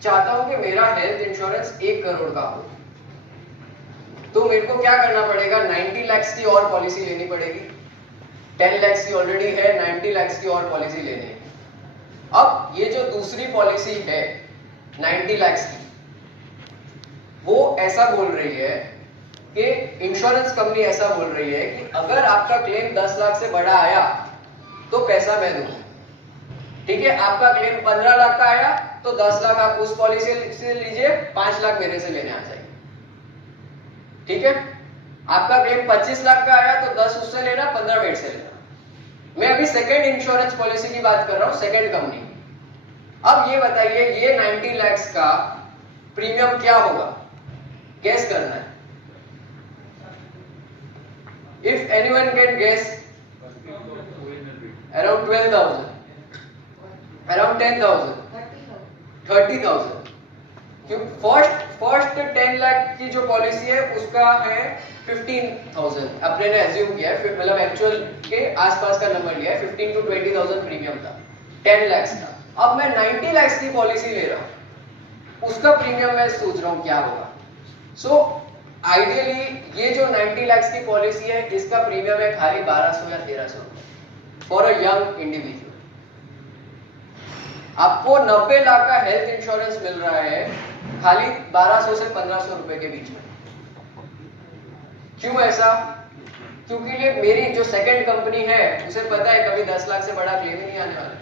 चाहता हूं कि मेरा हेल्थ इंश्योरेंस 1 करोड़ का हो, तो मेरे को क्या करना पड़ेगा? 90 लाख की और पॉलिसी लेनी पड़ेगी। 10 लाख की ऑलरेडी है, 90 लाख की और पॉलिसी लेनी है। अब ये जो दूसरी पॉलिसी है 90 लाख की, वो ऐसा बोल रही है कि इंश्योरेंस कंपनी ऐसा बोल रही है कि अगर आपका क्लेम 10 लाख से बड़ा आया तो पैसा मैं दूंगा। ठीक है, आपका क्लेम 15 लाख का आया तो 10 लाख आप उस पॉलिसी से लीजिए, 5 लाख मेरे से लेने आ जाएंगे। ठीक है, आपका क्लेम 25 लाख का आया तो 10 उससे लेना, 15 मेरे से लेना। मैं अभी सेकंड इंश्योरेंस पॉलिसी की बात कर रहा हूं, सेकंड कंपनी। अब ये बताइए, ये 90 लाख का प्रीमियम क्या होगा? गेस करना है। If anyone can guess, around 12,000, around 10,000, 30,000। क्यों? फर्स्ट 10 लाख की जो पॉलिसी है उसका है 15,000, अपने ने एज्यूम किया है, मतलब एक्चुअल के आसपास का नंबर लिया है, 15 to 20,000 प्रीमियम था 10 लाख का। अब मैं 90 लाख की पॉलिसी ले रहा हूं, उसका प्रीमियम मैं सोच रहा हूं क्या होगा। सो आइडियली ये जो 90 लाख की पॉलिसी है, इसका प्रीमियम है खाली 1200 या 1300 फॉर अ यंग इंडिविजुअल। आपको 90 लाख का हेल्थ इंश्योरेंस मिल रहा है खाली 1200 से 1500 रुपए के बीच में। क्यों ऐसा? क्योंकि ये मेरी जो सेकंड कंपनी है उसे पता है कभी 10 लाख से बड़ा क्लेम ही नहीं आने वाला।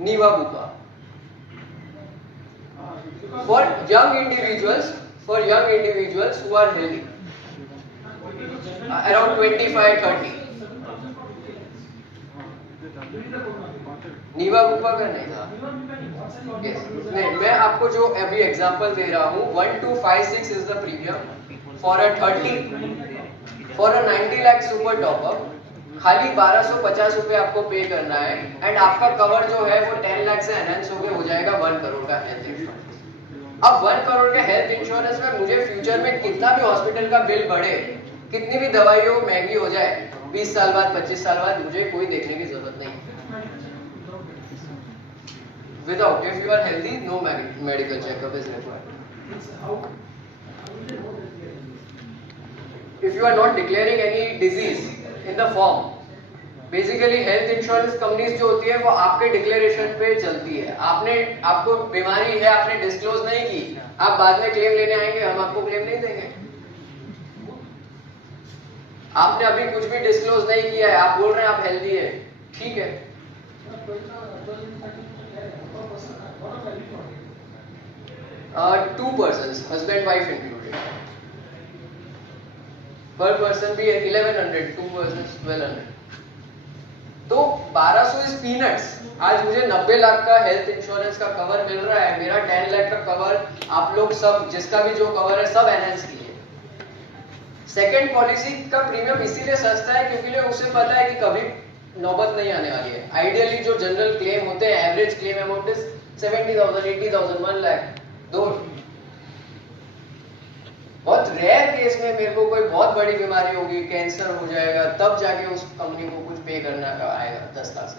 Niva Bupa for young individuals, who are healthy, around 25-30। Niva Bupa का नहीं था। Yes. नहीं, मैं आपको जो अभी एग्जांपल दे रहा हूँ, 1256 is the premium for a 90 lakh super top up. खाली 1250 रुपए आपको पे करना है, एंड आपका कवर जो है वो 10 लाख से एनहांस होकर हो जाएगा 1 करोड़ का हेल्थ इंश्योरेंस। अब 1 करोड़ के हेल्थ इंश्योरेंस में मुझे फ्यूचर में कितना भी हॉस्पिटल का बिल बढ़े, कितनी भी दवाई हो महंगी हो जाए, 20 साल बाद 25 साल बाद मुझे कोई देखने की जरूरत नहीं। Without, if you are healthy, no medical checkup is required. If you are not declaring any disease in the form, basically health insurance companies जो होती है वो आपके डिक्लेरेशन पे चलती है। आपको बीमारी है, आपने डिस्क्लोज नहीं की, आप बाद में क्लेम लेने आएंगे, हम आपको क्लेम नहीं देंगे। आपने अभी कुछ भी डिस्क्लोज नहीं किया है, आप बोल रहे हैं आप हेल्दी है, ठीक है। 2 persons, husband wife included, per person भी 1100, 2 persons 1200, तो 1200 इज पीनट्स। आज मुझे 90 लाख का हेल्थ इंश्योरेंस का कवर मिल रहा है, मेरा 10 लाख का कवर, आप लोग सब जिसका भी जो कवर है सब एनहांस कीजिए। सेकेंड पॉलिसी का प्रीमियम इसीलिए सस्ता है क्योंकि उसे पता है कि कभी नौबत नहीं आने वाली है। आइडियली जो जनरल क्लेम होते हैं, average claim amount is 70,000, 80,000, 1 lakh. दो बहुत रेयर केस में मेरे को कोई बहुत बड़ी बीमारी होगी, कैंसर हो जाएगा, तब जाके उस कंपनी को कुछ पे करना आएगा 10 लाख से,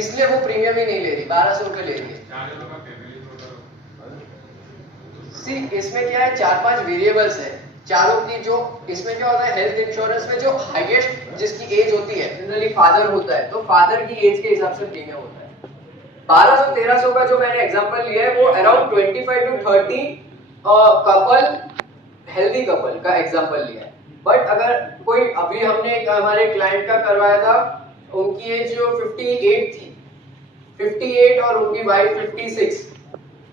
इसलिए वो प्रीमियम ही नहीं ले रही, 1200 रुपए ले रही है। सी इसमें क्या है, 4-5 वेरिएबल्स है, चारों की जो इसमें क्या होता है, हेल्थ इंश्योरेंस में जो हाईएस्ट जिसकी एज होती है जनरली फादर होता है, तो फादर की एज के हिसाब से प्रीमियम होता है। 1200-1300 का जो मैंने एग्जांपल लिया है वो around 25 to 30 couple, healthy couple का एग्जांपल लिया है। बट अगर कोई, अभी हमने हमारे क्लाइंट का करवाया था, उनकी एज जो 58 थी, 58 और उनकी वाइफ 56,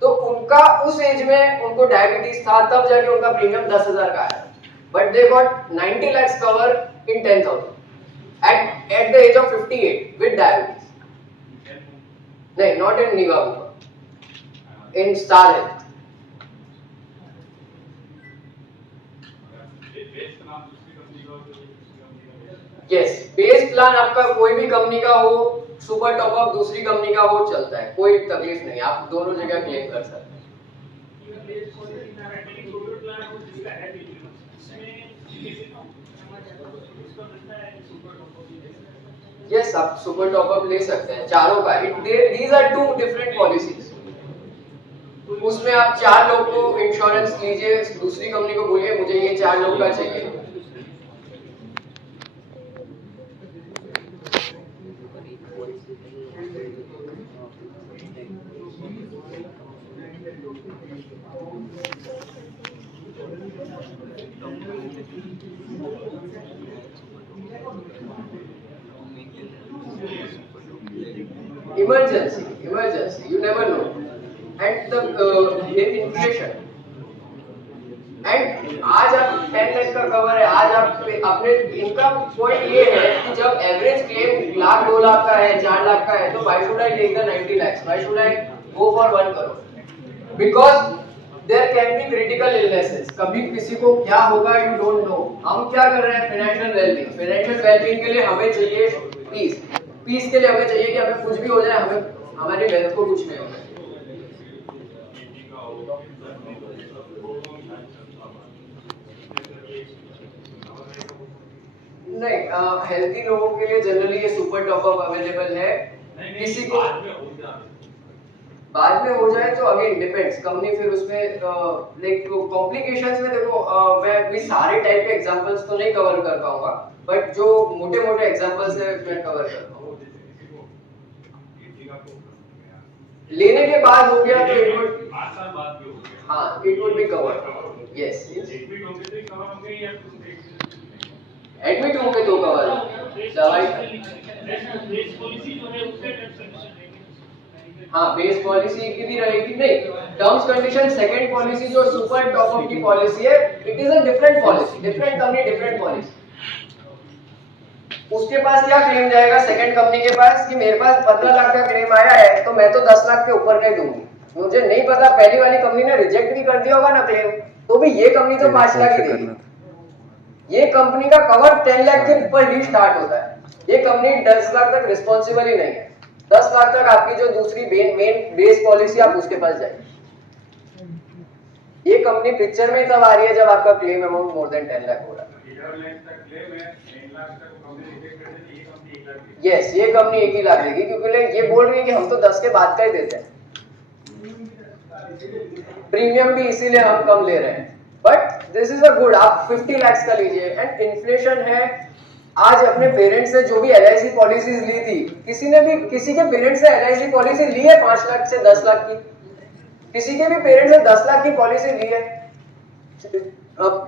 तो उनका उस एज में उनको डायबिटीज था, तब जाके उनका प्रीमियम 10,000 का आया। But they got 90 lakhs cover in 10,000 at the age of 58 with diabetes. नहीं, not in Niva, in Star Health. Yes, base plan आपका कोई भी कंपनी का हो, सुपर टॉप अप दूसरी कंपनी का हो, चलता है, कोई तकलीफ नहीं, आप दोनों जगह क्लेम कर सकते हैं। यस, आप सुपर टॉप अप ले सकते हैं चारों का। These are 2 different policies. उसमें आप 4 लोग को इंश्योरेंस लीजिए, दूसरी कंपनी को बोलिए मुझे ये 4 लोग का चाहिए। Emergency, you never know, and the inflation, and आज आप 10 लाख का कवर है, आज आप अपने इनकम पॉइंट ये है कि जब एवरेज क्लेम लाख 2 लाख का है, 4 लाख का है, तो why should I take the 90 lakhs? Why should I go for 1 crore? Because there can be critical illnesses. कभी किसी को क्या होगा you don't know. हम क्या कर रहे हैं, financial well-being के लिए हमें चाहिए पीस के लिए हमें चाहिए कि हमें कुछ भी हो जाए, हमें हमारी हेल्थ को कुछ नहीं होगा। नहीं, हेल्थी लोगों के लिए जनरली ये सुपर टॉप अप अवेलेबल है। किसी को बाद में हो जाए तो अगेन डिपेंड्स कंपनी, फिर उसमें लाइक कॉम्प्लिकेशंस में देखो, मैं अभी सारे टाइप के एग्जांपल्स तो नहीं कवर कर पाऊंगा, बट जो मोटे-मोटे एग्जांपल्स है मैं कवर कर पाऊंगा। लेने के बाद हो गया तो इट वुड 5 साल बाद भी हो गया, हाँ, it would be covered. Yes, admit होंगे तो कवर होंगे या एडमिट होंगे तो कवर होंगे, दवाई बेस पॉलिसी जो है उससे हाँ, बेस पॉलिसी की भी रहेगी। नहीं, टर्म्स कंडीशन सेकंड पॉलिसी जो सुपर टॉप अप की पॉलिसी है, it is a different policy, different company, different policy. उसके पास क्या क्लेम जाएगा सेकंड कंपनी के पास कि मेरे पास 15 लाख का क्लेम आया है तो मैं तो 10 लाख के ऊपर का ही दूंगी। मुझे नहीं पता पहली वाली कंपनी ने रिजेक्ट भी कर दिया होगा ना क्लेम, तो भी ये कंपनी तो 5 लाख ही देगी। ये कंपनी का कवर 10 लाख के ऊपर ही स्टार्ट होता है। ये कंपनी 10 लाख तक रिस्पॉन्सिबल ही नहीं है। 10 लाख तक आपकी जो दूसरी मेन बेस पॉलिसी, आप उसके पास जाइए। ये कंपनी पिक्चर में तब आ रही है जब आपका claim amount more than 10 lakh हो रहा है। यस, ये कंपनी 1 ही लाख देगी क्योंकि ये बोल रही है कि हम तो 10 के बाद का ही देते हैं। प्रीमियम भी इसीलिए हम कम ले रहे हैं। But this is a good, आप 50 लाख का लीजिए एंड इन्फ्लेशन है आज अपने पेरेंट्स से जो भी LIC पॉलिसीज ली थी, किसी के पेरेंट्स से LIC पॉलिसी ली है 5 लाख से 10 लाख की, किसी के भी पेरेंट्स से 10 लाख की पॉलिसी ली है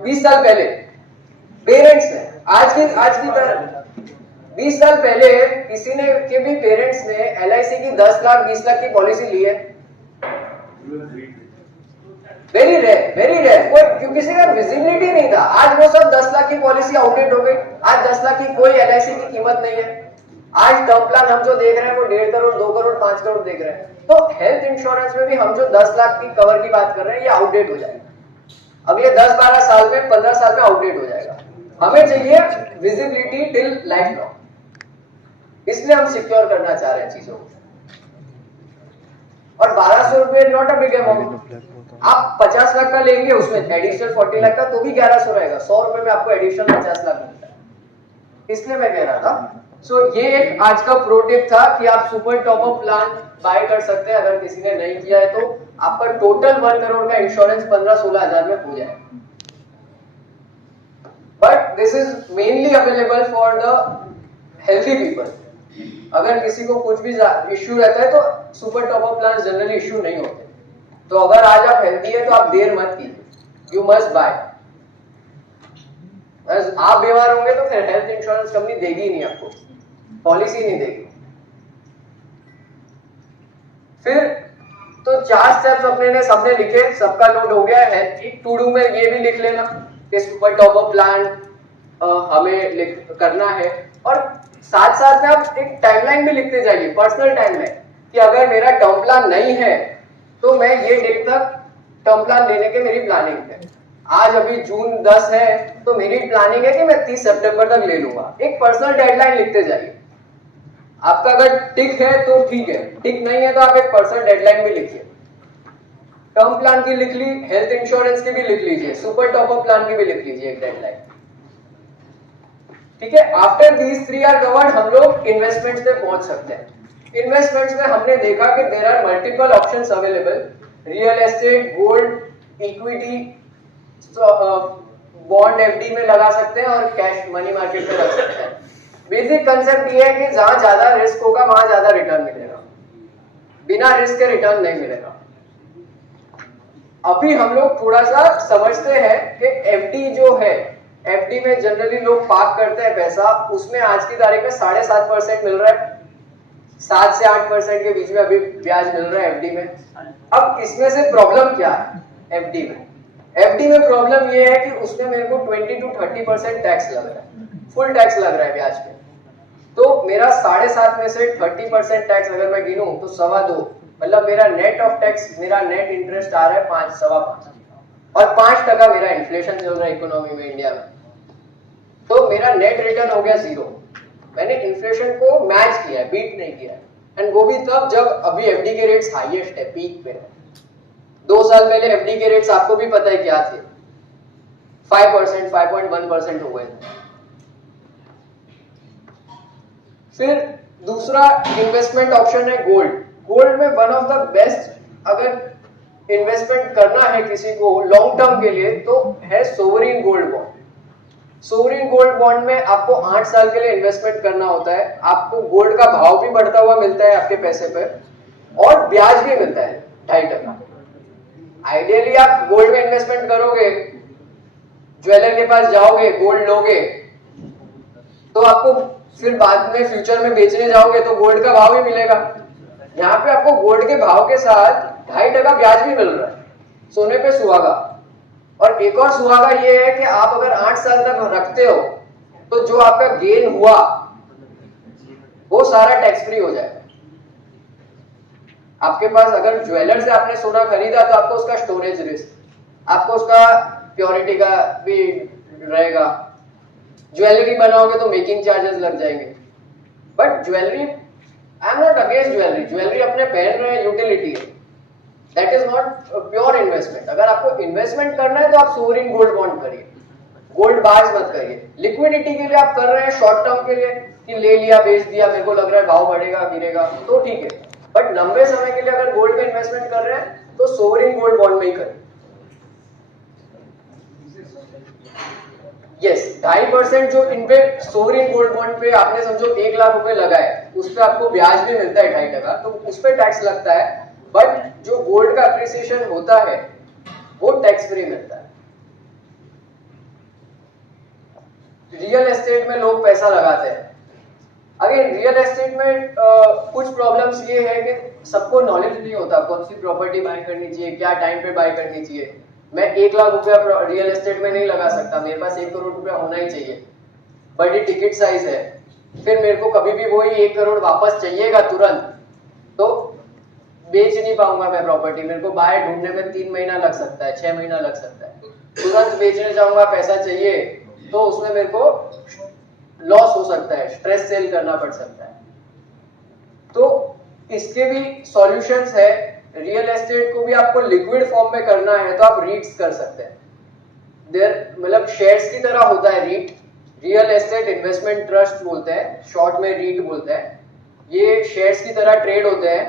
20 साल पहले पेरेंट्स ने। आज की 20 साल पहले किसी ने के भी पेरेंट्स ने LIC की 10 लाख 20 लाख की पॉलिसी ली है? Very rare. कोई किसी का विजिबिलिटी नहीं था। आज वो सब 10 लाख की पॉलिसी आउटडेट हो गई। आज 10 लाख की कोई LIC की कीमत नहीं है। आज टर्म प्लान हम जो देख रहे हैं वो 1.5 करोड़ 2 करोड़ 5 करोड़ देख रहे हैं। तो हेल्थ इंश्योरेंस में भी हम जो 10 लाख की कवर की बात कर रहे हैं ये आउटडेट हो जाएगा। अगले 10-12 साल में 15 साल में आउटडेट हो जाएगा। हमें चाहिए विजिबिलिटी टिल लाइफ लॉन्ग, इसलिए हम सिक्योर करना चाह रहे हैं चीजों को। और 1200 रुपए नॉट अ बिग अमाउंट। आप 50 लाख का लेंगे उसमें एडिशनल 40 लाख का तो भी 1100 रहेगा। 100 रुपए में आपको एडिशनल 50 लाख मिलता है। इसलिए मैं कह रहा था। सो ये एक आज का प्रो टिप था कि आप super top up plan buy कर सकते हैं। अगर किसी ने नहीं किया है तो आपका टोटल 1 करोड़ का इंश्योरेंस 15-16 हजार में हो जाएगा। But this is mainly available for the healthy people. अगर किसी को कुछ भी इश्यू रहता है तो super top up plan generally issue नहीं होते। तो अगर आज आप हेल्थी है तो आप देर मत कीजिए, यू मस्ट बाय। आप बीमार होंगे तो फिर हेल्थ इंश्योरेंस कंपनी देगी ही नहीं, आपको पॉलिसी नहीं देगी। फिर तो 4 स्टेप्स अपने ने सबने लिखे, सबका नोट हो गया है। टू डू में ये भी लिख लेना कि सुपर टॉप अप प्लान हमें करना है। और साथ साथ में आप एक टाइमलाइन भी लिखते जाइए, पर्सनल टाइमलाइन, कि अगर मेरा टर्म प्लान नहीं है तो मैं ये डेट तक टर्म प्लान लेने के मेरी प्लानिंग है। आज अभी जून 10 है तो मेरी प्लानिंग है कि मैं 30 सितंबर तक ले लूंगा। एक पर्सनल डेडलाइन लिखते जाइए। आपका अगर टिक है तो ठीक है, टिक नहीं है तो आप एक पर्सनल डेडलाइन भी लिखिए। टर्म प्लान की लिख ली, हेल्थ इंश्योरेंस की भी लिख लीजिए, सुपर टॉप अप प्लान की भी लिख लीजिए एक डेडलाइन। ठीक है। आफ्टर दीज 3 आर कवर्ड हम लोग इन्वेस्टमेंट्स पे पहुंच सकते हैं। इन्वेस्टमेंट्स में हमने देखा कि there are multiple options available. Real estate, gold, equity, bond FD में लगा सकते हैं और कैश मनी मार्केट में लगा सकते हैं। बेसिक कंसेप्ट ये है कि जहां ज्यादा रिस्क होगा वहां ज्यादा रिटर्न मिलेगा, बिना रिस्क के रिटर्न नहीं मिलेगा। अभी हम लोग थोड़ा सा समझते हैं कि FD जो है, FD में जनरली लोग पार्क करते हैं पैसा, उसमें आज की तारीख में 7.5% मिल रहा है। 7 से 8% के बीच में अभी ब्याज मिल रहा है FD में। अब इसमें से प्रॉब्लम क्या है FD में? FD में प्रॉब्लम ये है कि उसमें मेरे को 20 to 30% टैक्स लग रहा है, फुल टैक्स लग रहा है ब्याज पे। तो मेरा 7.5 में से 30% टैक्स अगर मैं गिनूं तो 2.25, मतलब मेरा नेट ऑफ टैक्स, मेरा नेट इंटरेस्ट आ रहा है 5-5.25, और 5% मेरा इन्फ्लेशन चल रहा है इकोनॉमी में इंडिया में। तो मेरा नेट रिटर्न हो गया 0। मैंने इन्फ्लेशन को मैच किया है, बीट नहीं किया है। एंड वो भी तब जब अभी FD के रेट्स हाईएस्ट है, पीक पे है। 2 साल पहले FD के रेट्स आपको भी पता है क्या थे, 5%, 5.1% हो गए। फिर दूसरा इन्वेस्टमेंट ऑप्शन है गोल्ड। गोल्ड में वन ऑफ द बेस्ट, अगर इन्वेस्टमेंट करना है किसी को लॉन्ग टर्म के लिए, तो है sovereign gold bond. Sovereign gold bond में आपको 8 साल के लिए इन्वेस्टमेंट करना होता है। आपको गोल्ड का भाव भी बढ़ता हुआ मिलता है आपके पैसे पे, और ब्याज भी मिलता है 2.5%। आइडियली आप गोल्ड में इन्वेस्टमेंट करोगे, ज्वेलर के पास जाओगे, गोल्ड लोगे, तो आपको फिर बाद में फ्यूचर में बेचने जाओगे तो गोल्ड का भाव ही मिलेगा। यहाँ पे आपको गोल्ड के भाव के साथ 2.5% ब्याज भी मिल रहा है, सोने पे सुहागा। और एक और सुहागा ये है कि आप अगर 8 साल तक रखते हो तो जो आपका गेन हुआ वो सारा टैक्स फ्री हो जाएगा। आपके पास अगर ज्वेलर से आपने सोना खरीदा तो आपको उसका स्टोरेज रिस्क, आपको उसका प्योरिटी का भी रहेगा। ज्वेलरी बनाओगे तो मेकिंग चार्जेस लग जाएंगे। But jewellery, I am not against jewellery, jewellery अपने पहन रहे हैं, यूटिलिटी है, that is not pure investment. अगर आपको इन्वेस्टमेंट करना है तो आप सोवरिन गोल्ड बॉन्ड करिए, गोल्ड बार्स मत करिए। लिक्विडिटी के लिए आप कर रहे हैं, शॉर्ट टर्म के लिए कि ले लिया बेच दिया, मेरे को लग रहा है भाव बढ़ेगा गिरेगा, तो ठीक है। बट लंबे समय के लिए अगर गोल्ड में इन्वेस्टमेंट कर रहे हैं तो सोवरिन गोल्ड बॉन्ड में ही करें। यस 2.5% जो इन पे सोवरिन गोल्ड बॉन्ड पे आपने समझो 1 लाख रुपए लगाए, उस पे आपको ब्याज भी मिलता है 2.5%, तो उस पे टैक्स लगता है। बट जो गोल्ड का अप्रिसिएशन होता है वो टैक्स फ्री मिलता है। रियल एस्टेट में लोग पैसा लगाते हैं। अगेन रियल एस्टेट में कुछ प्रॉब्लम्स ये है कि सबको नॉलेज नहीं होता कौन सी प्रॉपर्टी बाय करनी चाहिए, क्या टाइम पे बाय करनी चाहिए। मैं 1 लाख रुपया रियल एस्टेट में नहीं लगा सकता, मेरे पास 1 करोड़ रुपया होना ही चाहिए। बड़ी टिकट साइज है, फिर मेरे को कभी भी वही 1 करोड़ वापस चाहिएगा तुरंत, तो बेच नहीं पाऊंगा मैं प्रॉपर्टी। मेरे को बाय ढूंढने में 3 महीना लग सकता है, 6 महीना लग सकता है। तुरंत बेचने जाऊंगा, पैसा चाहिए, तो उसमें मेरे को लॉस हो सकता है, स्ट्रेस सेल करना पड़ सकता है। तो इसके भी सॉल्यूशंस है। रियल एस्टेट को भी आपको लिक्विड फॉर्म में करना है तो आप रीट्स कर सकते हैं। देयर मतलब शेयर्स की तरह होता है REIT, real estate investment trust बोलते हैं, शॉर्ट में रीट बोलते हैं। ये शेयर्स की तरह ट्रेड होते हैं।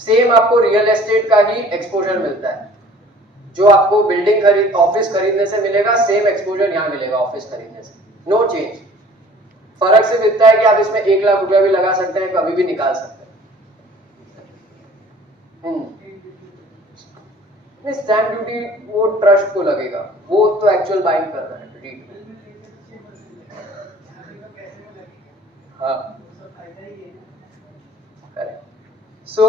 सेम आपको रियल एस्टेट का ही एक्सपोजर मिलता है। जो आपको बिल्डिंग खरीद ऑफिस खरीदने से मिलेगा, सेम एक्सपोजर यहाँ मिलेगा ऑफिस खरीदने से, नो चेंज। फर्क सिर्फ इतना है कि आप इसमें 1 लाख रुपया भी लगा सकते हैं, कभी भी निकाल सकते हैं। स्टैम्प ड्यूटी वो ट्रस्ट को लगेगा, वो तो एक्चुअल बाइंग कर रहा है रीट में। हाँ so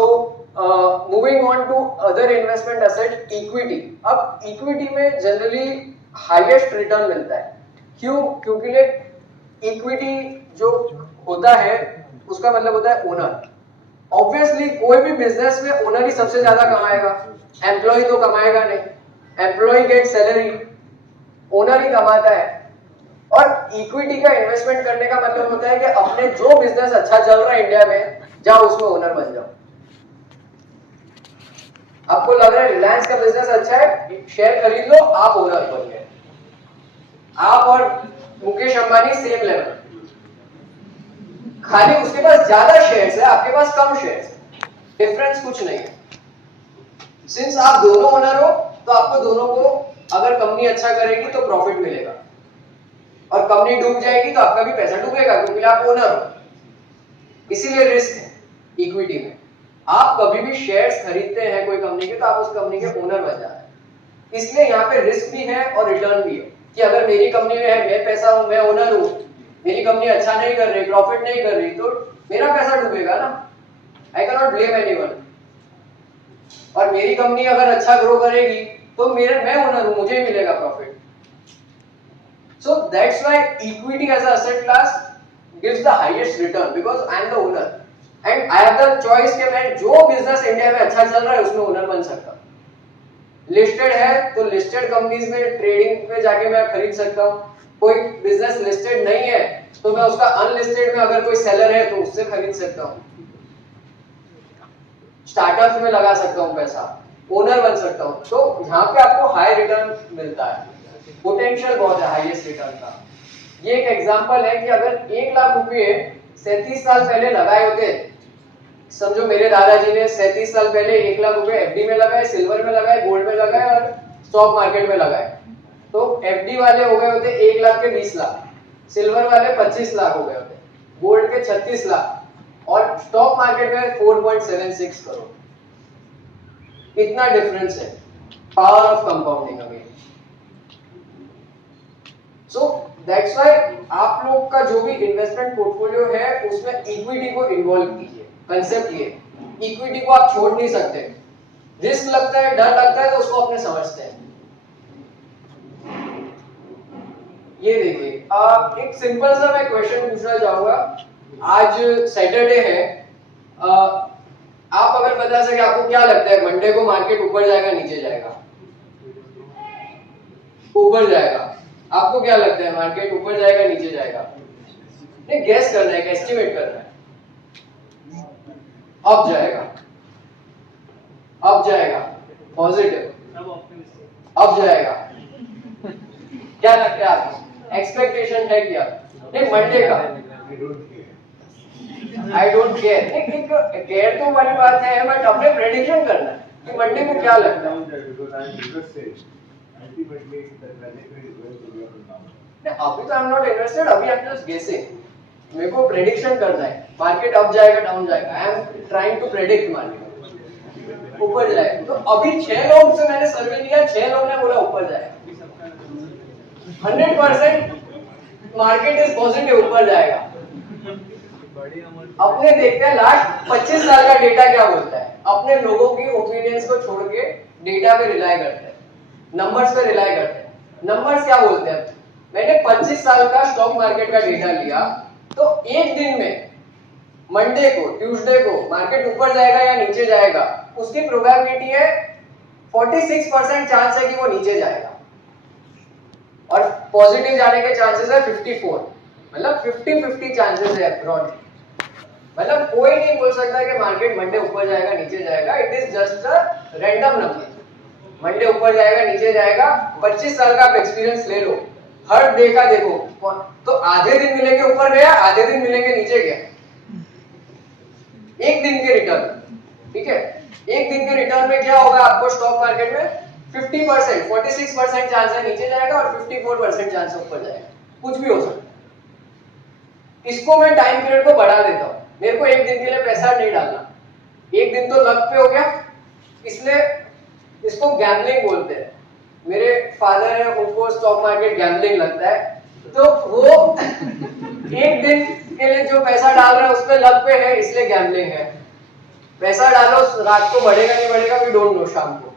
moving on to other investment asset, equity. अब इक्विटी में जनरली हाईएस्ट रिटर्न मिलता है। क्यों? क्योंकि इक्विटी जो होता है उसका मतलब होता है ओनर। ऑब्वियसली कोई भी बिजनेस में ओनर ही सबसे ज्यादा कमाएगा, एम्प्लॉय तो कमाएगा नहीं। एम्प्लॉय गेट सैलरी, ओनर ही कमाता है। और इक्विटी का इन्वेस्टमेंट करने का मतलब होता है कि अपने जो बिजनेस अच्छा चल रहा है इंडिया में, जाओ उसमें ओनर बन जाओ। आपको लग रहा है रिलायंस का बिजनेस अच्छा है, शेयर खरीद लो, आप ओनर बन गए। आप और मुकेश अंबानी सेम लेवल, खाली उसके पास ज्यादा शेयर्स है, आपके पास कम शेयर्स है, डिफरेंस कुछ नहीं है। सिंस आप दोनों ओनर हो तो आपको दोनों को, अगर कंपनी अच्छा करेगी तो प्रॉफिट मिलेगा, और कंपनी डूब जाएगी तो आपका भी पैसा डूबेगा, क्योंकि आप ओनर हो। इसीलिए रिस्क है इक्विटी में। आप कभी भी शेयर्स खरीदते हैं कोई कंपनी के, तो आप उस कंपनी के ओनर बन जाते हैं। इसलिए यहाँ पे रिस्क भी है और रिटर्न भी है, कि अगर मेरी कंपनी में है, मैं पैसा हूं, मैं ओनर हूं, मेरी कंपनी अच्छा नहीं कर रही, प्रॉफिट नहीं कर रही, तो मेरा पैसा डूबेगा ना। I can not blame anyone. और मेरी कंपनी अगर अच्छा ग्रो करेगी तो मैं ओनर हूं, मुझे ही मिलेगा profit. So that's why equity as a asset class gives the highest return, because I am the owner and I have the choice कि मैं जो बिजनेस इंडिया में अच्छा चल रहा है उसमें ओनर बन सकता हूं। लिस्टेड है तो लिस्टेड कंपनीज में ट्रेडिंग में जाके मैं खरीद सकता हूं। कोई बिजनेस लिस्टेड नहीं है तो मैं उसका अनलिस्टेड में, अगर कोई सेलर है तो उससे खरीद सकता हूं। स्टार्टअप में लगा सकता हूं पैसा, ओनर बन सकता हूं। तो यहाँ पे आपको हाई रिटर्न मिलता है, पोटेंशियल बहुत है हाईएस्ट रिटर्न का। ये एक एग्जांपल है कि अगर 1 लाख रुपए 37 साल पहले लगाए होते, समझो मेरे दादाजी ने 37 साल पहले 1 लाख रुपए एफडी में लगाए, सिल्वर में लगाए, गोल्ड में लगाए और स्टॉक मार्केट में लगाए, तो एफडी वाले हो गए होते 1 लाख के 20 लाख, सिल्वर वाले 25 लाख हो गए होते, गोल्ड के 36 लाख, और स्टॉक मार्केट में 4.76 करोड़। इतना डिफरेंस है, power of compounding again. So that's why आप लोग का जो भी इन्वेस्टमेंट पोर्टफोलियो है उसमें इक्विटी को इन्वॉल्व कीजिए। कंसेप्ट ये, इक्विटी को आप छोड़ नहीं सकते। रिस्क लगता है, डर लगता है, तो उसको अपने समझते हैं। ये देखिए, एक सिंपल सा मैं क्वेश्चन पूछना चाहूंगा। आज सैटरडे है, आप अगर बता सके आपको क्या लगता है मंडे को मार्केट ऊपर जाएगा नीचे जाएगा? ऊपर जाएगा। आपको क्या लगता है मार्केट ऊपर जाएगा नीचे जाएगा? नहीं, गेस करना है, एस्टिमेट करना है। अप जाएगा, अप जाएगा, पॉजिटिव, अप जाएगा। क्या लगता है आपको? एक्सपेक्टेशन है क्या? नहीं, मंडे का आई डोंट केयर। नहीं, केयर तो वाली बात है, बट अपने प्रेडिक्शन करना है कि मंडे को क्या लगता है। अभी तो आई एम नॉट इन्वेस्टेड, अभी आई एम जस्ट गेसिंग। मेरे को प्रेडिक्शन करना है, मार्केट अप जाएगा डाउन जाएगा, I am trying to predict market ऊपर जाएगा। तो अभी 6 लोग से मैंने सर्वे लिया, 6 लोग ने बोला ऊपर जाएगा। 100% मार्केट इज पॉजिटिव, ऊपर जाएगा। अपने देखते हैं लास्ट 25 साल का डेटा क्या बोलता है। अपने लोगों की ओपिनियंस को छोड़ के डेटा पे रिलाई करते हैं, नंबर्स पे रिलाई करते हैं। नंबर्स क्या बोलते हैं? मैंने 25 साल का स्टॉक मार्केट का डेटा लिया, तो एक दिन में मंडे को, ट्यूसडे को मार्केट ऊपर जाएगा या नीचे जाएगा, उसकी प्रोबेबिलिटी है 46% चांस है कि वो नीचे जाएगा, और पॉजिटिव जाने के चांसेस है 54। मतलब 50-50 चांसेस है ब्रॉडली। मतलब कोई नहीं बोल सकता कि मार्केट मंडे ऊपर जाएगा नीचे जाएगा, it is just a random number. Monday ऊपर जाएगा नीचे जाएगा, 25 साल का आप एक्सपीरियंस ले लो, हर डे का देखो, तो आधे दिन मिलेंगे ऊपर गया, आधे दिन मिलेंगे नीचे गया। एक दिन के रिटर्न, ठीक है, एक दिन के रिटर्न में क्या होगा आपको स्टॉक मार्केट में? 50%, 46% चांस है नीचे जाएगा और 54% चांस है ऊपर जाएगा। कुछ भी हो सकता है। इसको मैं टाइम पीरियड को बढ़ा देता हूं, मेरे को एक दिन के लिए पैसा नहीं डालना, एक दिन तो लक पे हो गया, इसलिए इसको गैम्बलिंग बोलते हैं। मेरे फादर है, उनको स्टॉक मार्केट गैम्बलिंग लगता है, तो वो एक दिन के लिए जो पैसा डाल रहा है उस पे लक पे है, इसलिए गैम्बलिंग है। पैसा डालो, रात को बढ़ेगा नहीं बढ़ेगा वी डोंट नो, शाम को।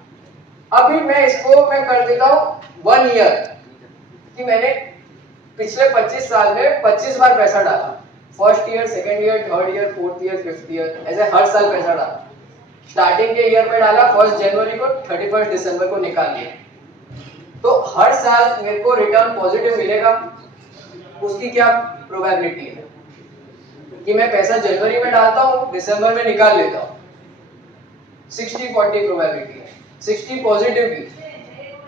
अभी मैं इसको मैं कर देता हूं 1 ईयर, कि मैंने पिछले 25 साल में 25 बार पैसा डाला। First year, second year, third year, fourth year, fifth year, ऐसे हर साल पैसा डाला। स्टार्टिंग के ईयर में डाला 1 जनवरी को, 31 दिसंबर को निकाल लिया, तो हर साल मेरे को रिटर्न पॉजिटिव मिलेगा। उसकी क्या प्रोबेबिलिटी है कि मैं पैसा जनवरी में डालता हूं, दिसंबर में निकाल लेता हूं? 60-40 प्रोबेबिलिटी है, 60 पॉजिटिव की।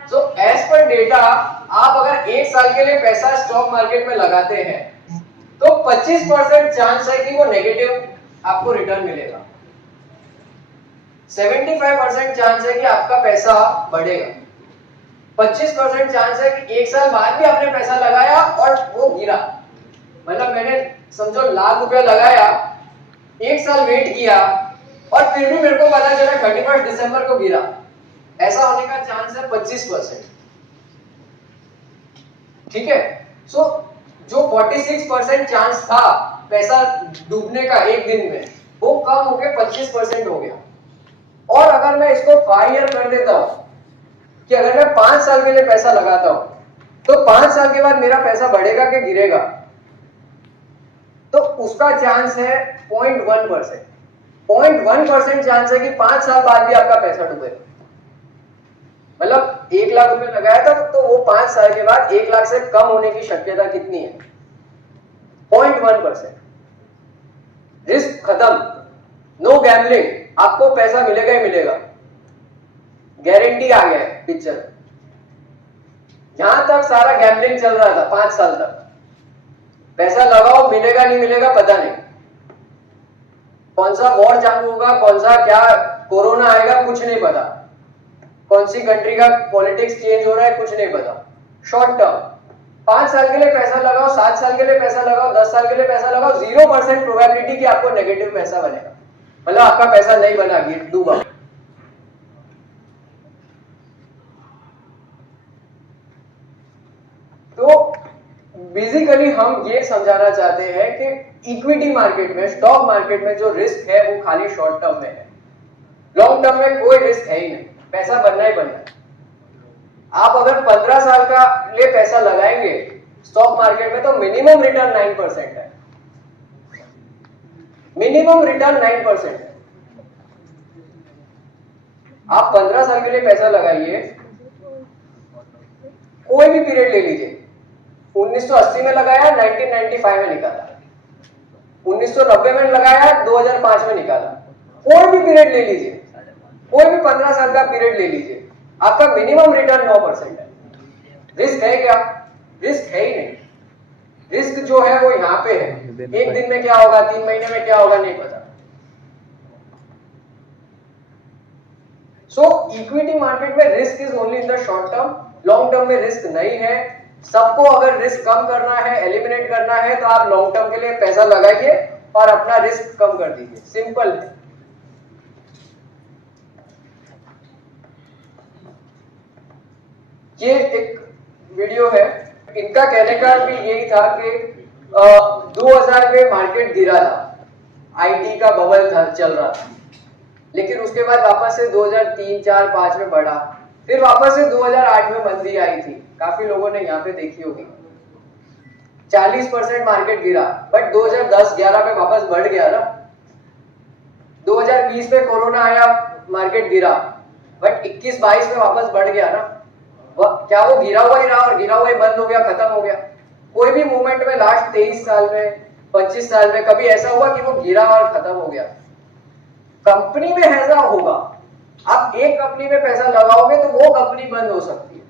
सो एज पर डेटा, आप अगर एक साल के लिए पैसा स्टॉक मार्केट में लगाते हैं तो 25% चांस है कि वो नेगेटिव आपको रिटर्न मिलेगा, 75% चांस है कि आपका पैसा बढ़ेगा, 25% चांस है कि एक साल बाद भी आपने पैसा लगाया और वो गिरा। मतलब मैंने समझो ₹1,00,000 लगाया, एक साल वेट किया और फिर भी मेरे को पता चला 31 दिसंबर को गिरा, ऐसा होने का चांस है 25%। ठीक है, सो जो 46% चांस था पैसा डूबने का एक दिन में, वो कम होके 25% हो गया। और अगर मैं इसको 5 ईयर कर देता हूं, कि अगर मैं 5 साल के लिए पैसा लगाता हूं, तो 5 साल के बाद मेरा पैसा बढ़ेगा कि गिरेगा? तो उसका चांस है 0.1%। 0.1% चांस है कि 5 साल बाद भी आपका पैसा डूबेगा। मतलब 1,00,000 रुपए लगाया था, तो वो 5 साल के बाद 1,00,000 से कम होने की शक्यता कितनी है? 0.1%। रिस्क खत्म, नो गैम्बलिंग, आपको पैसा मिलेगा ही मिलेगा, गारंटी आ गया है पिक्चर। यहां तक सारा गैम्बलिंग चल रहा था 5 साल तक, पैसा लगाओ मिलेगा नहीं मिलेगा पता नहीं, कौन सा वॉर चालू होगा, कौन सा क्या कोरोना आएगा कुछ नहीं पता, कौन सी कंट्री का पॉलिटिक्स चेंज हो रहा है कुछ नहीं पता। शॉर्ट टर्म 5 साल के लिए पैसा लगाओ, 7 साल के लिए पैसा लगाओ, 10 साल के लिए पैसा लगाओ, 0% प्रोबेबिलिटी कि आपको नेगेटिव पैसा बनेगा, मतलब आपका पैसा नहीं बना, डूबा। तो बेसिकली हम ये समझाना चाहते हैं कि इक्विटी मार्केट में, स्टॉक मार्केट में जो रिस्क है वो खाली शॉर्ट टर्म में है, लॉन्ग टर्म में कोई रिस्क है ही नहीं, पैसा बनना ही बनना है। आप अगर 15 साल का लिए पैसा लगाएंगे स्टॉक मार्केट में, तो मिनिमम रिटर्न 9% है, मिनिमम रिटर्न 9% है। आप 15 साल के लिए पैसा लगाइए, कोई भी पीरियड ले लीजिए, 1980 में लगाया, 1995 में निकाला, 1990 में लगाया, 2005 में निकाला, कोई भी पीरियड ले लीजिए, कोई भी 15 साल का पीरियड ले लीजिए, आपका मिनिमम रिटर्न 9% है। रिस्क है क्या? रिस्क है ही नहीं। रिस्क जो है वो यहाँ पे है, एक दिन में क्या होगा, 3 महीने में क्या होगा नहीं पता। सो इक्विटी मार्केट में risk is only in the short term, long term में रिस्क नहीं है। सबको अगर रिस्क कम करना है, एलिमिनेट करना है, तो आप लॉन्ग टर्म के लिए पैसा लगाइए और अपना रिस्क कम कर दीजिए, सिंपल है। ये एक वीडियो है, इनका कहने का भी यही था कि 2000 में मार्केट गिरा था, आईटी का बबल था, चल रहा था, लेकिन उसके बाद वापस से 2003, 4, 5 में बढ़ा, फिर वापस से 2008 में मंदी आई थी, काफी लोगों ने यहाँ पे देखी होगी, 40% मार्केट गिरा, बट 2010-11 में वापस बढ़ गया ना। 2020 में कोरोना आया, मार्केट गिरा, बट 21-22 में वापस बढ़ गया ना। क्या वो गिरा हुआ ही रहा और गिरा हुआ ही बंद हो गया, खत्म हो गया? कोई भी मूवमेंट में लास्ट 23 साल में, 25 साल में कभी ऐसा हुआ कि वो गिरा और खत्म हो गया? कंपनी में ऐसा होगा, आप एक कंपनी में पैसा लगाओगे तो वो कंपनी बंद हो सकती है।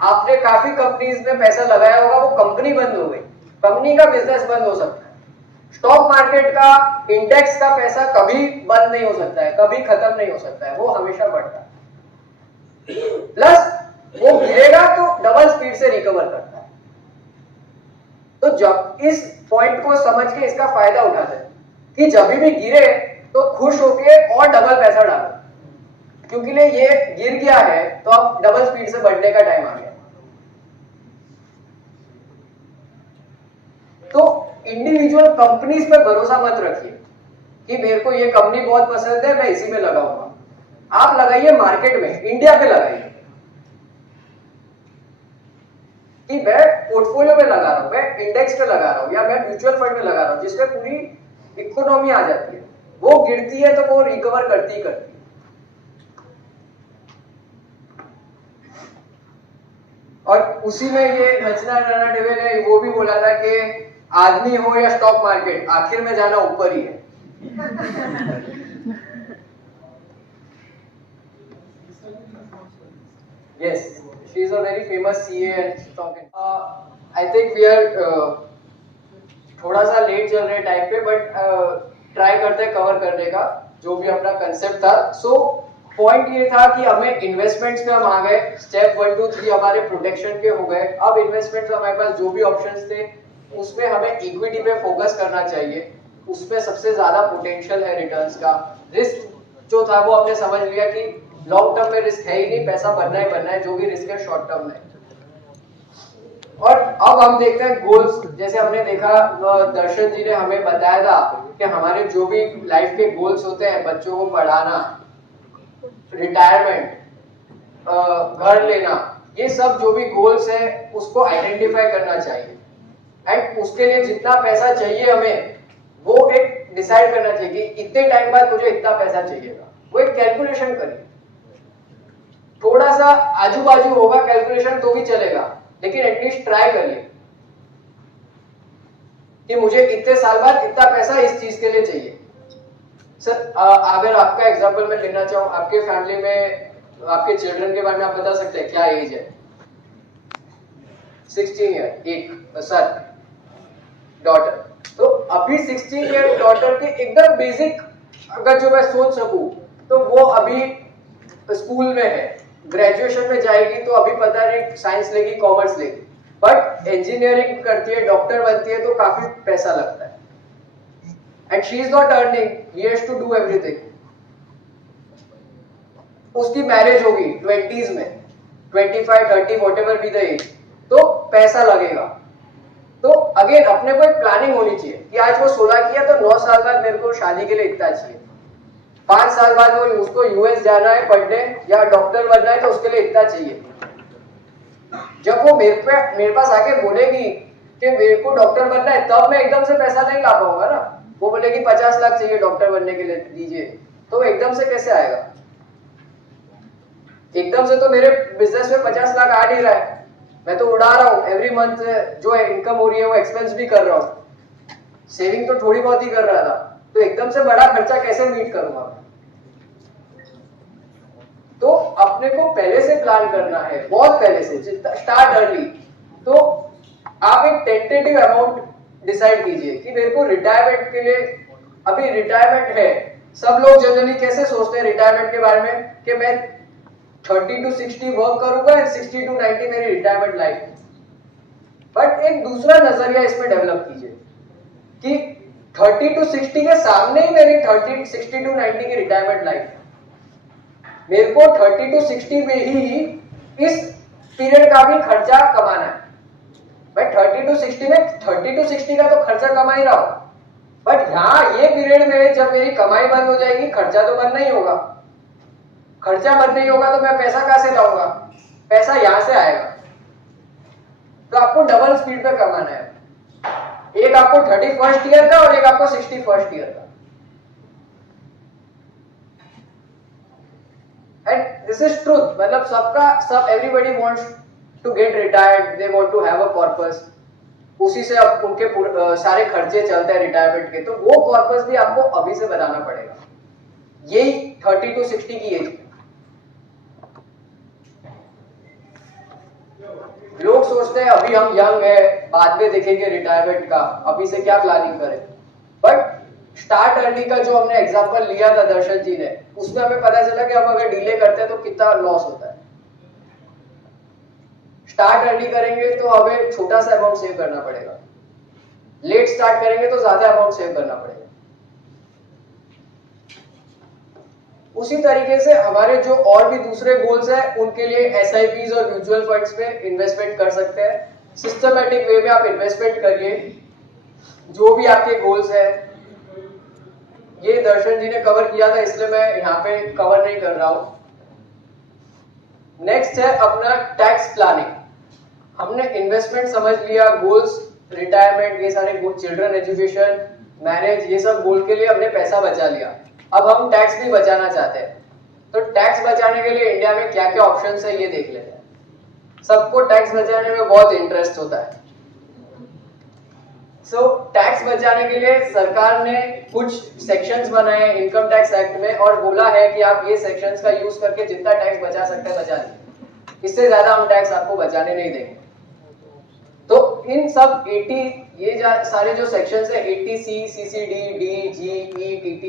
आपने काफी कंपनीज में पैसा लगाया होगा, वो कंपनी बंद हो गई, कंपनी का बिजनेस बंद हो सकता है। स्टॉक मार्केट का, इंडेक्स का पैसा कभी बंद नहीं हो सकता है, कभी खत्म नहीं हो सकता है, वो हमेशा बढ़ता है। प्लस वो गिरेगा तो डबल स्पीड से रिकवर करता है। तो जब इस पॉइंट को समझ के इसका फायदा उठाते हैं कि जब भी गिरे तो खुश होके और डबल पैसा डालो, क्योंकि ये गिर गया है तो अब डबल स्पीड से बढ़ने का टाइम आ गया। तो इंडिविजुअल कंपनीज पे भरोसा मत रखिए कि मेरे को ये कंपनी बहुत पसंद है, मैं इसी में लगाऊंगा। आप लगाइए मार्केट में, इंडिया पे लगाइए कि मैं पोर्टफोलियो में लगा रहा हूं, मैं इंडेक्स पे लगा रहा हूं, या मैं म्यूचुअल फंड में लगा रहा हूं, जिसमें पूरी इकोनॉमी आ जाती है। वो गिरती है तो वो रिकवर करती है। और उसी में ये रचना नैरेटिव ने वो भी बोला था कि आदमी हो या स्टॉक मार्केट, आखिर में जाना ऊपर ही है। Yes, she is a very famous CA and stock. I think we are थोड़ा सा लेट चल रहे टाइम पे, बट ट्राई करते हैं कवर करने का जो भी अपना कंसेप्ट था। सो पॉइंट ये था कि हमें इन्वेस्टमेंट्स में हम आ गए, स्टेप 1, 2, 3 हमारे प्रोटेक्शन के हो गए। अब इन्वेस्टमेंट्स हमारे पास जो भी ऑप्शंस थे उसमें हमें इक्विटी पे फोकस करना चाहिए, उसमें सबसे ज्यादा पोटेंशियल है रिटर्न्स का। रिस्क जो था वो हमने समझ लिया कि लॉन्ग टर्म में रिस्क है ही नहीं, पैसा बनना ही बनना है, जो भी रिस्क है शॉर्ट टर्म में। और अब हम देखते हैं गोल्स। जैसे हमने देखा, दर्शन जी ने हमें बताया था कि हमारे जो भी लाइफ के गोल्स होते हैं, बच्चों को पढ़ाना, रिटायरमेंट, घर लेना, ये सब जो भी गोल्स है उसको आइडेंटिफाई करना चाहिए। एंड उसके लिए जितना पैसा चाहिए हमें, वो एक डिसाइड करना चाहिए कि इतने टाइम बाद मुझे इतना पैसा चाहिएगा। वो एक कैलकुलेशन करिए, थोड़ा सा आजू बाजू होगा कैलकुलेशन तो भी चलेगा, लेकिन एटलीस्ट ट्राई करिए कि मुझे इतने साल बाद इतना पैसा इस चीज के लिए चाहिए। सर, अगर आपका एग्जांपल मैं लेना चाहूँ, आपके फैमिली में आपके चिल्ड्रन के बारे में आप बता सकते हैं क्या एज है? 16 ईयर, एक सन, डॉटर। तो अभी 16 ईयर डॉटर के एकदम बेसिक अगर जो मैं सोच सकूं, तो वो अभी स्कूल में है, ग्रेजुएशन में जाएगी तो अभी पता नहीं साइंस लेगी कॉमर्स लेगी, बट इंजीनियरिंग करती है, डॉक्टर बनती है तो काफी पैसा लगता है। And she is not earning, he has to do everything. उसकी मैरिज होगी 20s में, 25, 30 व्हाटएवर बी द एज, तो पैसा लगेगा। तो अगेन अपने को एक प्लानिंग होनी चाहिए कि आज वो 16 किया तो 9 साल बाद मेरे को शादी के लिए इतना चाहिए, 5 साल बाद वो उसको यूएस जाना है पढ़ने या डॉक्टर बनना है तो उसके लिए इतना चाहिए। जब वो मेरे पास आके बोलेगी कि मेरे को डॉक्टर बनना है, तब मैं एकदम से पैसा नहीं ला पाऊंगा ना। वो बोलेगी 50 लाख चाहिए डॉक्टर बनने के लिए दीजिए, तो एकदम से कैसे आएगा? एकदम से तो मेरे बिजनेस में 50 लाख आ नहीं रहा है, मैं तो उड़ा रहा हूँ। एवरी मंथ जो इनकम हो रही है वो एक्सपेंस भी कर रहा हूँ, सेविंग तो थोड़ी बहुत ही कर रहा था, तो एकदम से बड़ा खर्चा कैसे मीट करूंगा? तो अपने को पहले से प्लान करना है, बहुत पहले से, स्टार्ट अर्ली। तो आप एक टेंटेटिव अमाउंट डिसाइड कीजिए कि मेरे को रिटायरमेंट के लिए, अभी रिटायरमेंट है, सब लोग जनरली कैसे सोचते हैं रिटायरमेंट के बारे में कि मैं 30 to 60 वर्क करूंगा एंड 60 to 90 मेरी रिटायरमेंट लाइफ है। बट एक दूसरा नजरिया इसमें डेवलप कीजिए कि 30 to 60 के सामने ही मेरी 60 to 90 की रिटायरमेंट लाइफ है। मेरे को 30 to 60 में ही इस पीरियड का भी खर्चा कमाना है। मैं 30 to 60 में 30 to 60 का तो खर्चा कमा ही रहा हूं, बट यहाँ ये पीरियड में जब मेरी कमाई बंद हो जाएगी, खर्चा तो बंद नहीं होगा। खर्चा बंद नहीं होगा तो मैं पैसा कहां से लाऊंगा? पैसा यहां से आएगा। तो आपको डबल स्पीड पे कमाना है। एक आपको 31st ईयर का और एक आपको 61st ईयर का। And this is truth. मतलब सब everybody wants to get retired, they want to have a purpose. उसी से अब उनके सारे खर्चे चलते हैं रिटायरमेंट के। तो वो पर्पस भी आपको अभी से बनाना पड़ेगा। यही 30 to 60 की एज। लोग सोचते हैं अभी हम यंग है, बाद में देखेंगे रिटायरमेंट का, अभी से क्या प्लानिंग करें। बट स्टार्ट अर्ली का जो हमने एग्जांपल लिया था दर्शन जी ने, उसमें हमें पता चला कि हम अगर डिले करते हैं तो कितना लॉस होता है। स्टार्ट अर्ली करेंगे तो हमें छोटा सा अमाउंट सेव करना पड़ेगा, लेट स्टार्ट करेंगे तो ज्यादा अमाउंट सेव करना पड़ेगा। उसी तरीके से हमारे जो और भी दूसरे गोल्स हैं, उनके लिए एसआईपीज और म्यूचुअल फंड्स पे इन्वेस्टमेंट कर सकते हैं। सिस्टमैटिक वे में आप इन्वेस्टमेंट करिए। जो भी आपके गोल्स है, ये दर्शन जी ने कवर किया था, इसलिए मैं यहाँ पे कवर नहीं कर रहा हूं। नेक्स्ट है अपना टैक्स प्लानिंग। हमने इन्वेस्टमेंट समझ लिया, गोल्स, रिटायरमेंट, ये सारे चिल्ड्रन एजुकेशन, मैरिज, ये सब गोल के लिए हमने पैसा बचा लिया। अब हम टैक्स भी बचाना चाहते हैं। तो टैक्स बचाने के लिए इंडिया में क्या क्या ऑप्शंस है ये देख लेते हैं। सबको टैक्स बचाने में बहुत इंटरेस्ट होता है। टैक्स बचाने के लिए सरकार ने कुछ सेक्शंस बनाए इनकम टैक्स एक्ट में और बोला है कि आप ये सेक्शंस का यूज करके जितना टैक्स बचा सकते हैं बचा लीजिए, इससे ज्यादा हम टैक्स आपको बचाने नहीं देंगे। तो इन सब 80 ये सारे जो सेक्शंस है 80C, CCD, D, G, E, TT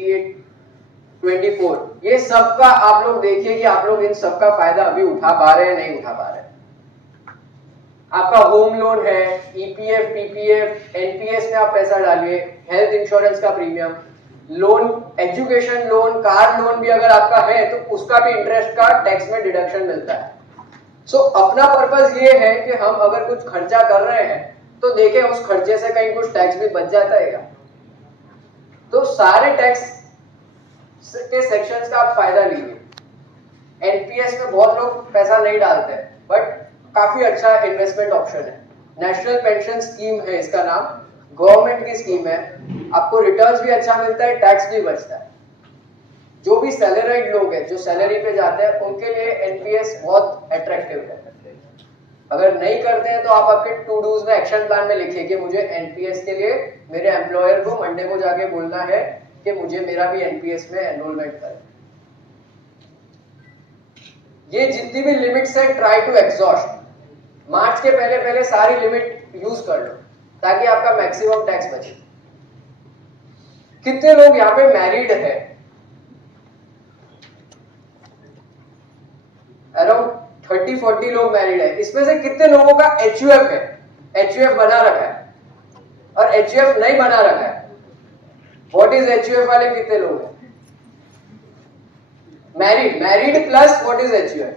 24, ये सब का आप लोग देखिए कि आप लोग इन सब का फायदा अभी उठा पा रहे हैं नहीं उठा पा रहे हैं। आपका होम लोन है, ईपीएफ, पीपीएफ, एनपीएस में आप पैसा डालिए, हेल्थ इंश्योरेंस का premium, loan, education loan, car loan भी अगर आपका है तो उसका भी इंटरेस्ट का टैक्स में डिडक्शन मिलता है। अपना पर्पस ये है कि हम अगर कुछ खर्चा कर रहे हैं तो देखें उस खर्चे से कहीं कुछ टैक्स भी बच जाता है क्या। तो सारे टैक्स के सेक्शंस का आप फायदा लीजिए। एनपीएस में बहुत लोग पैसा नहीं डालते हैं, बट काफी अच्छा इन्वेस्टमेंट ऑप्शन है। नेशनल पेंशन स्कीम है इसका नाम, गवर्नमेंट की स्कीम है। आपको रिटर्न्स भी अच्छा मिलता है, टैक्स भी बचता है। जो भी सैलरीड लोग हैं, जो सैलरी पे जाते हैं, उनके लिए एनपीएस बहुत अट्रैक्टिव है। अगर नहीं करते हैं तो आप आपके टू डूज में एक्शन प्लान में लिखिए कि मुझे एनपीएस के लिए मेरे एम्प्लॉयर को मंडे को जाके बोलना है कि मुझे मेरा भी एनपीएस में एनरोलमेंट करें। ये जितनी भी लिमिट्स है ट्राई टू एग्जॉस्ट। मार्च के पहले पहले सारी लिमिट यूज कर लो ताकि आपका मैक्सिमम टैक्स बचे। कितने लोग यहाँ पे मैरिड है? अराउंड 30-40 लोग मैरिड है। इसमें से कितने लोगों का एचयूएफ है, एचयूएफ बना रखा है, और एचयूएफ नहीं बना रखा है? व्हाट इज एचयूएफ वाले कितने लोग हैं? Married plus what is HUF?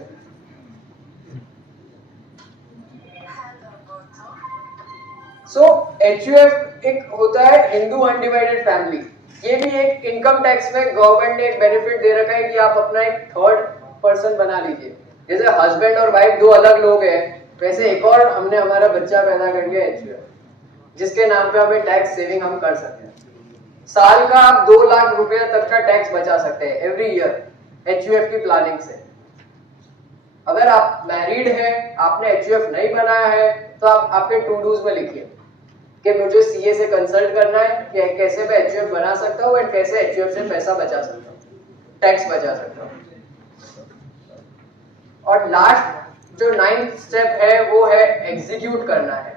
HUF एक होता है हिंदू अनडिवाइडेड फैमिली। ये भी एक इनकम टैक्स में गवर्नमेंट ने एक बेनिफिट दे रखा है कि आप अपना एक थर्ड पर्सन बना लीजिए। जैसे हस्बैंड और वाइफ दो अलग लोग हैं, वैसे एक और हमने हमारा बच्चा पैदा कर लिया एचयूएफ, जिसके नाम पे हमें टैक्स सेविंग हम कर सकते हैं। साल का आप 2 लाख रुपए तक का टैक्स बचा सकते हैं एवरी ईयर एचयूएफ की प्लानिंग से। अगर आप मैरिड हैं, आपने एचयूएफ नहीं बनाया है, तो आप आपके टू डूज में लिखिए कि मुझे सीए से कंसल्ट करना है कि कैसे मैं एचयूएफ बना सकता हूँ और कैसे एचयूएफ से पैसा बचा सकता हूँ, टैक्स बचा सकता हूँ। और लास्ट जो 9th स्टेप है वो है एग्जीक्यूट करना है।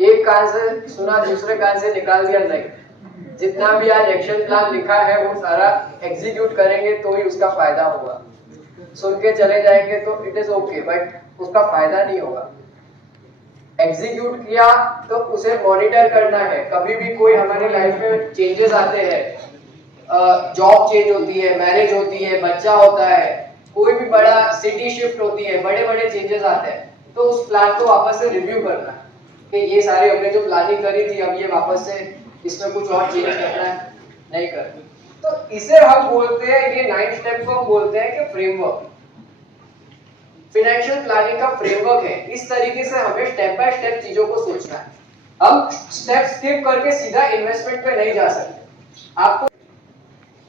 एक कान से सुना दूसरे कान से निकाल दिया नहीं। जितना भी आज एक्शन प्लान लिखा है वो सारा एग्जीक्यूट करेंगे तो ही उसका फायदा होगा। सुन के चले जाएंगे तो इट इज ओके, बट उसका फायदा नहीं होगा। एग्जीक्यूट किया तो उसे मॉनिटर करना है। कभी भी कोई हमारी लाइफ में चेंजेस आते हैं, जॉब चेंज होती है, मैरिज होती है, बच्चा होता है, कोई भी बड़ा सिटी शिफ्ट होती है, बड़े बड़े चेंजेस आते हैं, तो उस प्लान को वापस से रिव्यू करना है कि ये सारी हमने जो प्लानिंग करी थी, अब ये वापस से इसमें कुछ और चेंज करना है, नहीं करना। तो इसे हम बोलते हैं, ये 9 स्टेप को हम बोलते हैं कि फ्रेमवर्क, फाइनेंशियल प्लानिंग का फ्रेमवर्क है। इस तरीके से हमें स्टेप बाय स्टेप चीजों को सोचना है। हम स्टेप स्किप करके सीधा इन्वेस्टमेंट पे नहीं जा सकते। आपको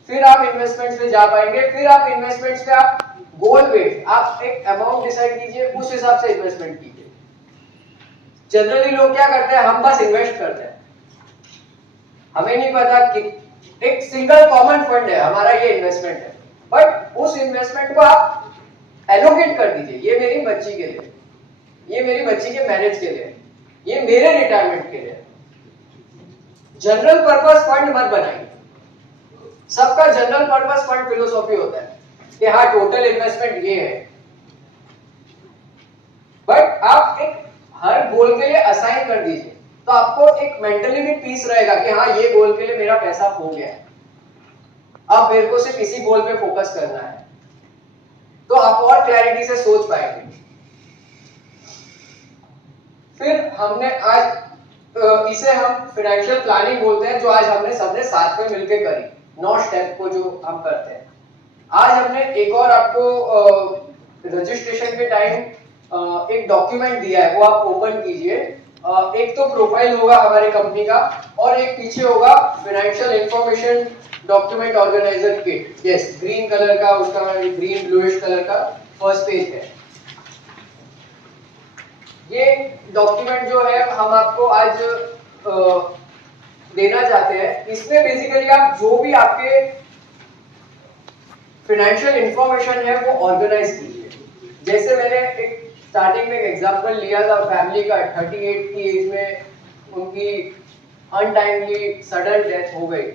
फिर आप इन्वेस्टमेंट्स पे जा पाएंगे, फिर आप इन्वेस्टमेंट्स पे आप गोल बेस्ड आप एक अमाउंट डिसाइड कीजिए, उस हिसाब से इन्वेस्टमेंट कीजिए। जनरली लोग क्या करते हैं, हम बस इन्वेस्ट करते हैं, हमें नहीं पता कि एक सिंगल कॉमन फंड है हमारा, ये इन्वेस्टमेंट है, बट उस इन्वेस्टमेंट को आप एलोकेट कर दीजिए। ये मेरी बच्ची के लिए, ये मेरी बच्ची के मैरिज के लिए, ये मेरे रिटायरमेंट के लिए। जनरल पर्पस फंड मत बनाइए। सबका जनरल पर्पस फंड फिलोसॉफी होता है कि हाँ टोटल इन्वेस्टमेंट ये है, बट आप एक हर गोल के लिए असाइन कर दीजिए, तो आपको एक मेंटली भी पीस रहेगा कि हाँ ये गोल के लिए मेरा पैसा हो गया है, अब मेरे को सिर्फ इसी गोल पे फोकस करना है, तो आप और क्लैरिटी से सोच पाएंगे। फिर हमने आज इसे हम फाइनेंशियल प्लानिंग बोलते हैं, जो आज हमने सबने साथ में मिलकर करी, 9 स्टेप को जो हम करते हैं। आज हमने एक और आपको रजिस्ट्रेशन के टाइम एक डॉक्यूमेंट दिया है, वो आप ओपन कीजिए। एक तो प्रोफाइल होगा हमारी कंपनी का, और एक पीछे होगा financial information document organiser kit. Yes, green colour का, उसका ग्रीन ब्लूइश कलर का फर्स्ट पेज है। ये डॉक्यूमेंट जो है हम आपको आज देना चाहते हैं। इसमें बेसिकली आप जो भी आपके फाइनेंशियल इंफॉर्मेशन है वो ऑर्गेनाइज कीजिए। जैसे मैंने एक स्टार्टिंग में एक एग्जांपल लिया था फैमिली का, 38 की एज में उनकी अनटाइमली सडन डेथ हो गई।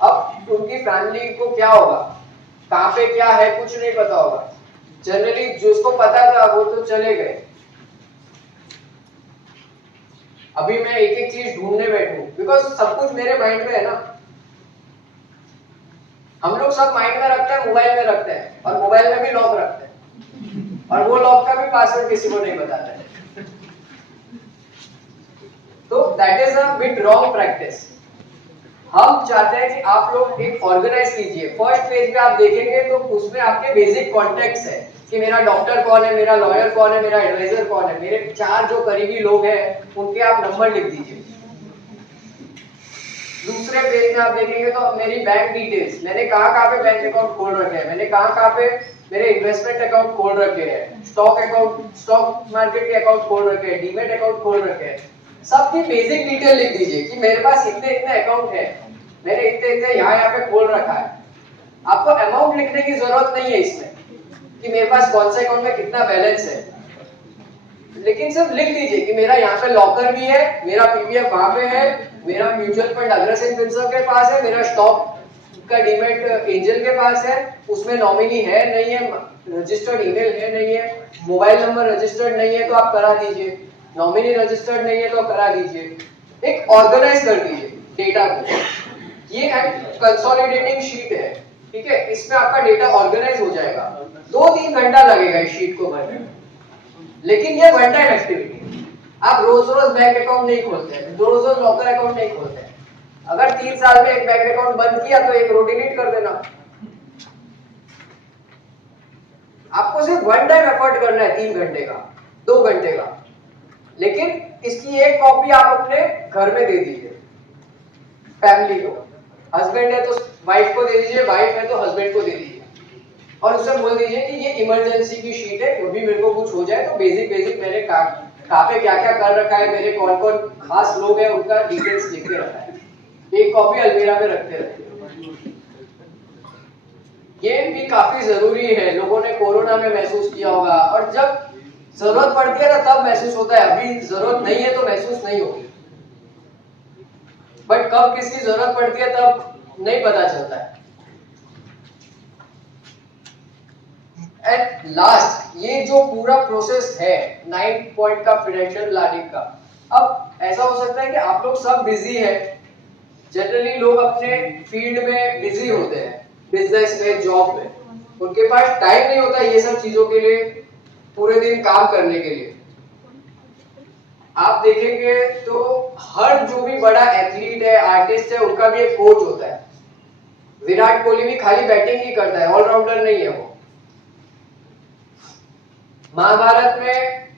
अब उनकी फैमिली को क्या होगा, कहाँ पे क्या है कुछ नहीं पता होगा। जनरली जिसको पता था वो तो चले गए, अभी मैं एक एक चीज ढूंढने बैठूं, बिकॉज सब कुछ मेरे माइंड में है ना। हम लोग सब माइंड में रखते हैं, मोबाइल में रखते हैं, और मोबाइल में भी लॉक रखते हैं, और वो लॉक का भी पासवर्ड किसी को नहीं बताता है। तो that is a bit wrong practice. हम चाहते हैं कि आप लोग एक ऑर्गेनाइज कीजिए। फर्स्ट पेज पे आप देखेंगे तो उसमें आपके बेसिक कॉन्टेक्ट्स है कि मेरा डॉक्टर कौन है, मेरा लॉयर कौन है, मेरा एडवाइजर कौन है, मेरे 4 जो करीबी लोग हैं उनके आप नंबर लिख दीजिए। दूसरे पेज में आप देखेंगे तो मेरी बैंक डिटेल्स, मैंने कहाँ पे बैंक अकाउंट खोल रखे हैं, मैंने कहाँ पे मेरे इन्वेस्टमेंट अकाउंट खोल रखे हैं, स्टॉक अकाउंट, स्टॉक मार्केट के अकाउंट खोल रखे हैं, डीमैट अकाउंट खोल रखे हैं। सबकी बेसिक डिटेल लिख दीजिए कि मेरे पास इतने इतने अकाउंट है, मैंने इतने इतने यहाँ पे खोल रखा है। आपको अमाउंट लिखने की जरूरत नहीं है इसमें कि मेरे पास कौन से अकाउंट में कितना बैलेंस है, लेकिन सिर्फ लिख दीजिए कि मेरा यहाँ पे लॉकर भी है, मेरा पीपीएफ वहां पे है, मेरा म्यूचुअल फंड अग्रसेन फिनसर्व के पास है, मेरा स्टॉक का डीमैट एंजल के पास है, उसमें नॉमिनी है नहीं है, रजिस्टर्ड ईमेल है नहीं है, मोबाइल नंबर रजिस्टर्ड नहीं है तो आप करा दीजिए, नॉमिनी रजिस्टर्ड नहीं है तो करा दीजिए। एक ऑर्गेनाइज कर दीजिए डेटा को। ये एक कंसोलिडेटिंग शीट है, ठीक है, इसमें आपका डेटा ऑर्गेनाइज हो जाएगा। 2-3 घंटा लगेगा इस शीट को भरने में, लेकिन ये वन टाइम एक्टिविटी। आप रोज रोज बैंक अकाउंट नहीं खोलते हैं, रोज रोज लॉकर अकाउंट नहीं खोलते हैं। अगर 3 साल में एक बैंक अकाउंट बंद किया तो एक रो डिलीट कर देना। आपको सिर्फ वन टाइम एफर्ट करना है, 3 घंटे का, 2 घंटे का, लेकिन इसकी एक कॉपी आप अपने घर में दे दीजिए फैमिली को। हस्बैंड है तो वाइफ को दे दीजिए, वाइफ है तो हस्बैंड को दे दीजिए, और उससे बोल दीजिए कि ये इमरजेंसी की शीट है, कभी मेरे को कुछ हो जाए तो बेसिक मैंने कहाँ पे क्या क्या कर रखा है, मेरे कौन कौन खास लोग हैं उनका डिटेल्स लिख के रखा है। एक कॉपी अलमीरा में रखते रहते। ये भी काफी जरूरी है, लोगों ने कोरोना में महसूस किया होगा, और जब जरूरत पड़ती है ना तब महसूस होता है, अभी जरूरत नहीं है तो महसूस नहीं होगी, बट कब किसकी जरूरत पड़ती है तब नहीं पता चलता है। एंड लास्ट, ये जो पूरा प्रोसेस है 9 पॉइंट का फाइनेंशियल प्लानिंग का, अब ऐसा हो सकता है कि आप लोग सब बिजी है, जनरली लोग अपने फील्ड में बिजी होते हैं, बिजनेस में, जॉब में, उनके पास टाइम नहीं होता ये सब चीजों के लिए, पूरे दिन काम करने के लिए। आप देखेंगे तो हर जो भी बड़ा एथलीट है, आर्टिस्ट है, उनका भी एक कोच होता है। विराट कोहली भी खाली बैटिंग ही करता है, ऑलराउंडर नहीं है वो। महाभारत में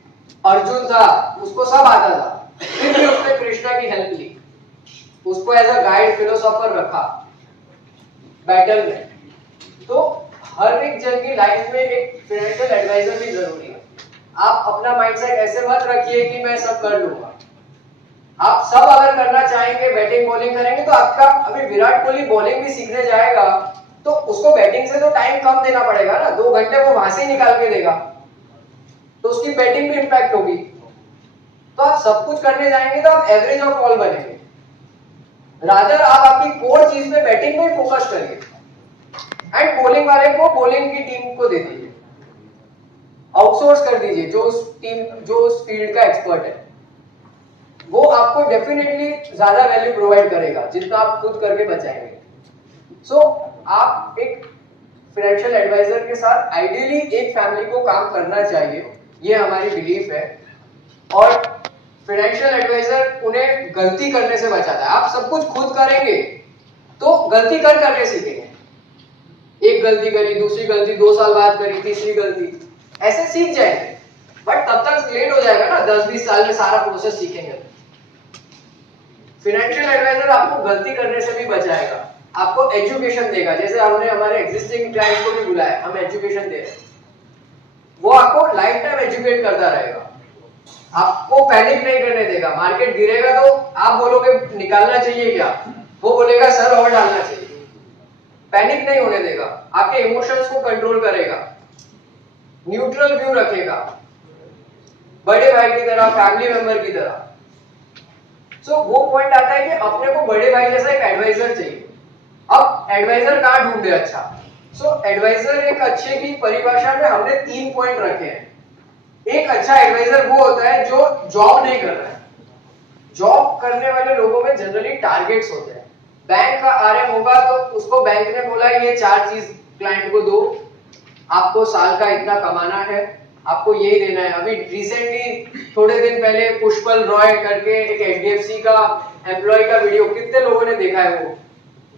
अर्जुन था, उसको सब आता था, फिर भी उसने कृष्णा की हेल्प ली, उसको एज अ गाइड, फिलोसोफर रखा बैटल में। तो हर एक जन की लाइफ में एक फाइनेंशियल एडवाइजर भी जरूरी है। आप अपना माइंडसेट ऐसे मत रखिए कि मैं सब कर लूंगा। आप सब अगर करना चाहेंगे, बैटिंग बॉलिंग करेंगे, तो आपका, अभी विराट कोहली बॉलिंग भी सीखने जाएगा तो उसको बैटिंग से तो टाइम कम देना पड़ेगा ना, 2 घंटे वो वहां से निकाल के देगा, तो उसकी बैटिंग भी इंपैक्ट होगी। तो आप सब कुछ करने जाएंगे तो आप एवरेज ऑफ ऑल बनेंगे। रादर आप आपकी कोर चीज पे, बैटिंग में फोकस करिए, एंड बॉलिंग वाले को बॉलिंग की टीम को दे दीजिए, आउटसोर्स कर दीजिए, जो टीम, जो उस फील्ड का एक्सपर्ट है, वो आपको डेफिनेटली ज्यादा वैल्यू प्रोवाइड करेगा जितना आप खुद करके बचाएंगे। सो आप एक फाइनेंशियल एडवाइजर के साथ आइडियली एक फैमिली को काम करना चाहिए, ये हमारी बिलीफ है। और फाइनेंशियल एडवाइजर उन्हें गलती करने से बचाता है। आप सब कुछ खुद करेंगे तो गलती कर करके सीखेंगे, एक गलती करी, दूसरी गलती 2 साल बाद करी, तीसरी गलती, ऐसे सीख जाएंगे, बट तब तक लेट हो जाएगा ना, 10-20 साल में सारा प्रोसेस सीखेंगे। फाइनेंशियल एडवाइजर आपको गलती करने से भी बचाएगा, आपको एजुकेशन देगा, जैसे हमने हमारे एग्जिस्टिंग क्लाइंट्स को भी बुलाया, हम एजुकेशन दे रहे हैं, वो आपको लाइफ टाइम एजुकेट करता रहेगा, आपको पैनिक नहीं करने देगा। मार्केट गिरेगा तो आप बोलोगे निकालना चाहिए क्या, वो बोलेगा सर और डालना चाहिए। पैनिक नहीं होने देगा, आपके इमोशंस को कंट्रोल करेगा, न्यूट्रल व्यू रखेगा, बड़े भाई की तरह, फैमिली मेंबर की तरह। सो वो पॉइंट आता है कि अपने को बड़े भाई जैसा एक एडवाइजर चाहिए। अब एडवाइजर कहाँ ढूंढे अच्छा? सो एडवाइजर एक अच्छे की परिभाषा में हमने 3 पॉइंट रखे हैं। एक अच्छा एडवाइजर वो होता है जो जॉब नहीं कर रहा है। जॉब करने वाले लोगों में जनरली टारगेट्स होते हैं। बैंक का आरएम होगा तो उसको बैंक ने बोला ये 4 चीज क्लाइंट को दो, आपको साल का इतना कमाना है, आपको यही देना है। अभी रिसेंटली थोड़े दिन पहले पुष्पल रॉय करके एक एचडीएफसी का एम्प्लॉय का वीडियो कितने लोगों ने देखा है, वो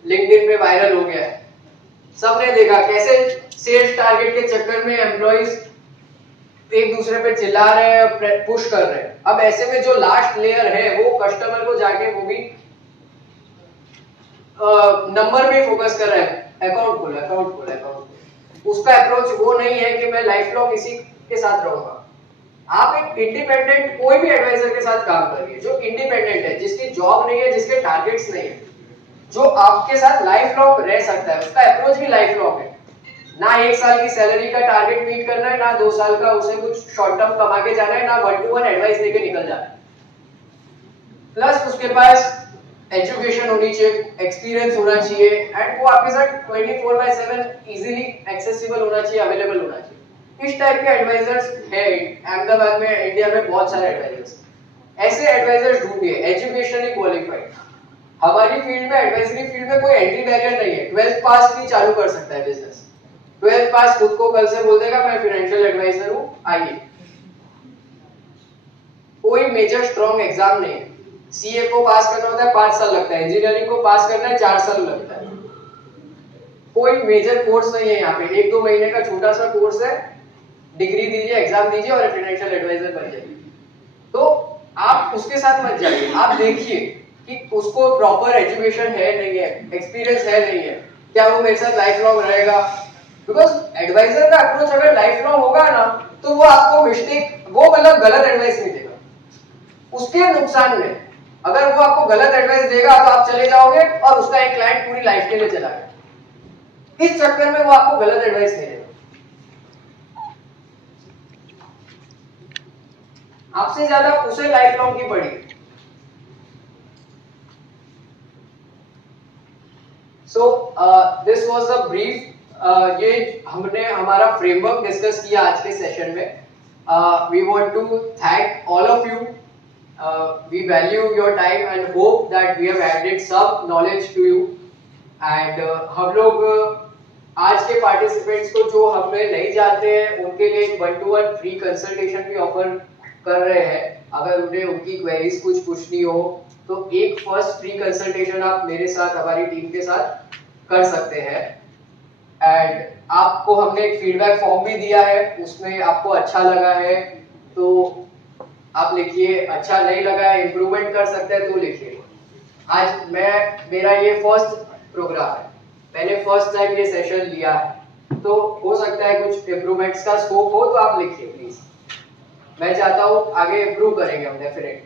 लिंक्डइन पे वायरल हो गया है, सबने देखा कैसे सेल्स टारगेट के चक्कर में एम्प्लॉइज एक दूसरे पे चिल्ला रहे हैं, पुश कर रहे हैं। अब ऐसे में जो लास्ट लेयर है वो कस्टमर को जाके, वो भी नंबर पे फोकस कर रहा है, अकाउंट खोला, अकाउंट खोला, अकाउंट। उसका अप्रोच वो नहीं है कि मैं लाइफ लॉन्ग इसी के साथ रहूंगा। आप एक इंडिपेंडेंट कोई भी एडवाइजर के साथ काम करिए जो इंडिपेंडेंट है, जिसकी जॉब नहीं है, जिसके टारगेट्स नहीं है, जो आपके साथ लाइफ लॉन्ग रह सकता है, उसका अप्रोच भी लाइफ लॉन्ग है। ना 1 साल की सैलरी का टारगेट मीट करना है, ना 2 साल का उसे कुछ शॉर्ट टर्म कमा के जाना है, ना 1-to-1 एडवाइस लेके निकल जाना है। प्लस उसके पास एजुकेशन होनी चाहिए, एक्सपीरियंस होना चाहिए, एंड वो आपके साथ 24/7 इजीली एक्सेसिबल होना चाहिए, अवेलेबल होना चाहिए। इस टाइप के एडवाइजर्स है अहमदाबाद में, इंडिया में बहुत सारे एडवाइजर्स। ऐसे एडवाइजर्स ढूंढिए, एजुकेशनली क्वालिफाइड। हमारी फील्ड में, एडवाइजरी फील्ड में कोई एंट्री बैरियर नहीं है, 12th पास भी चालू कर सकता है बिजनेस। 12th पास खुद को कल से बोल देगा मैं फाइनेंशियल एडवाइजर हूं, आइए। कोई मेजर स्ट्रॉन्ग एग्जाम नहीं है। सीए को पास करना होता है 5 साल लगता है, इंजीनियरिंग को पास करना है 4 साल लगता है। कोई मेजर कोर्स नहीं है यहाँ पे, 1-2 महीने का छोटा सा कोर्स है, डिग्री दीजिए, एग्जाम दीजिए और फाइनेंशियल एडवाइजर बन जाइए। तो आप उसके साथ मत जाइए, आप देखिए कि उसको प्रॉपर एजुकेशन है नहीं है, एक्सपीरियंस है नहीं है, क्या वो मेरे साथ लाइफ लॉन्ग रहेगा। बिकॉज एडवाइजर का अप्रोच अगर लाइफ लॉन्ग होगा ना, तो वो आपको मिस्टेक, वो मतलब गलत एडवाइस नहीं देगा, उसके नुकसान में। अगर वो आपको गलत एडवाइस देगा तो आप चले जाओगे और उसका एक क्लाइंट पूरी लाइफ के लिए चला गया। इस चक्कर में वो आपको गलत एडवाइस नहीं देगा। आपसे ज्यादा उसे लाइफ लॉन्ग की पड़ी। So this was a brief. ये हमने हमारा फ्रेमवर्क डिस्कस किया आज के सेशन में. We want to thank all of you. We value your time and hope that we have added some knowledge to you. And हम लोग आज के पार्टिसिपेंट्स को जो हमें नहीं जानते हैं उनके लिए एक 1-to-1 फ्री कंसल्टेशन भी ऑफर कर रहे हैं. अगर उन्हें उनकी क्वेरीज कुछ पूछनी हो तो एक फर्स्ट फ्री कंसल्टेशन आप मेरे साथ हमारी टीम के साथ कर सकते हैं. एंड आपको हमने एक फीडबैक फॉर्म भी दिया है, उसमें आपको अच्छा लगा है तो आप लिखिए, अच्छा नहीं लगा है इम्प्रूवमेंट कर सकते हैं तो लिखिए. आज मेरा ये फर्स्ट प्रोग्राम है, मैंने फर्स्ट टाइम ये सेशन लिया है तो हो सकता है कुछ इम्प्रूवमेंट्स का स्कोप हो तो आप लिखिए प्लीज. मैं चाहता हूँ आगे इम्प्रूव करेंगे हम डेफिनेटली.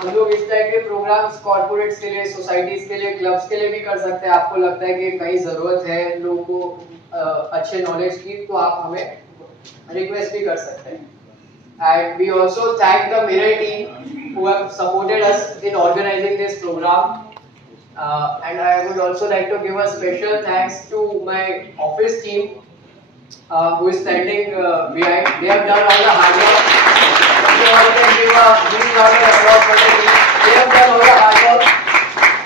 हम लोग इस टाइप के प्रोग्राम्स कॉर्पोरेट्स के लिए, सोसाइटीज के लिए, क्लब्स के लिए भी कर सकते हैं. आपको लगता है कि कहीं जरूरत है लोगों को अच्छे नॉलेज की तो आप हमें रिक्वेस्ट भी कर सकते हैं. And we also thank the Mirai team who have supported us in organizing this program. And I would also like to give a special thanks to my office team who is standing behind. They have done all the hard work. We all can give a big round of applause for the team. They have done all the hard work.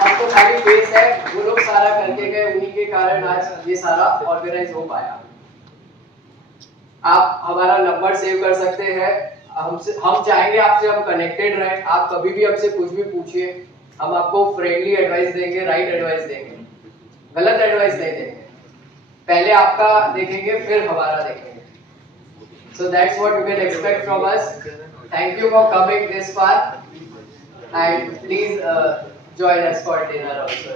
अब तो खाली base है, वो लोग सारा करके गए, उन्हीं के कारण आज ये सारा ऑर्गेनाइज हो पाया. आप हमारा नंबर सेव कर सकते हैं. हम चाहेंगे आपसे हम कनेक्टेड रहें. आप कभी भी हमसे कुछ भी पूछिए, हम आपको फ्रेंडली एडवाइस देंगे, राइट एडवाइस देंगे, गलत एडवाइस नहीं देंगे. पहले आपका देखेंगे फिर हमारा देखेंगे. So that's what you can expect from us. Thank you for coming this far and please join us for dinner also.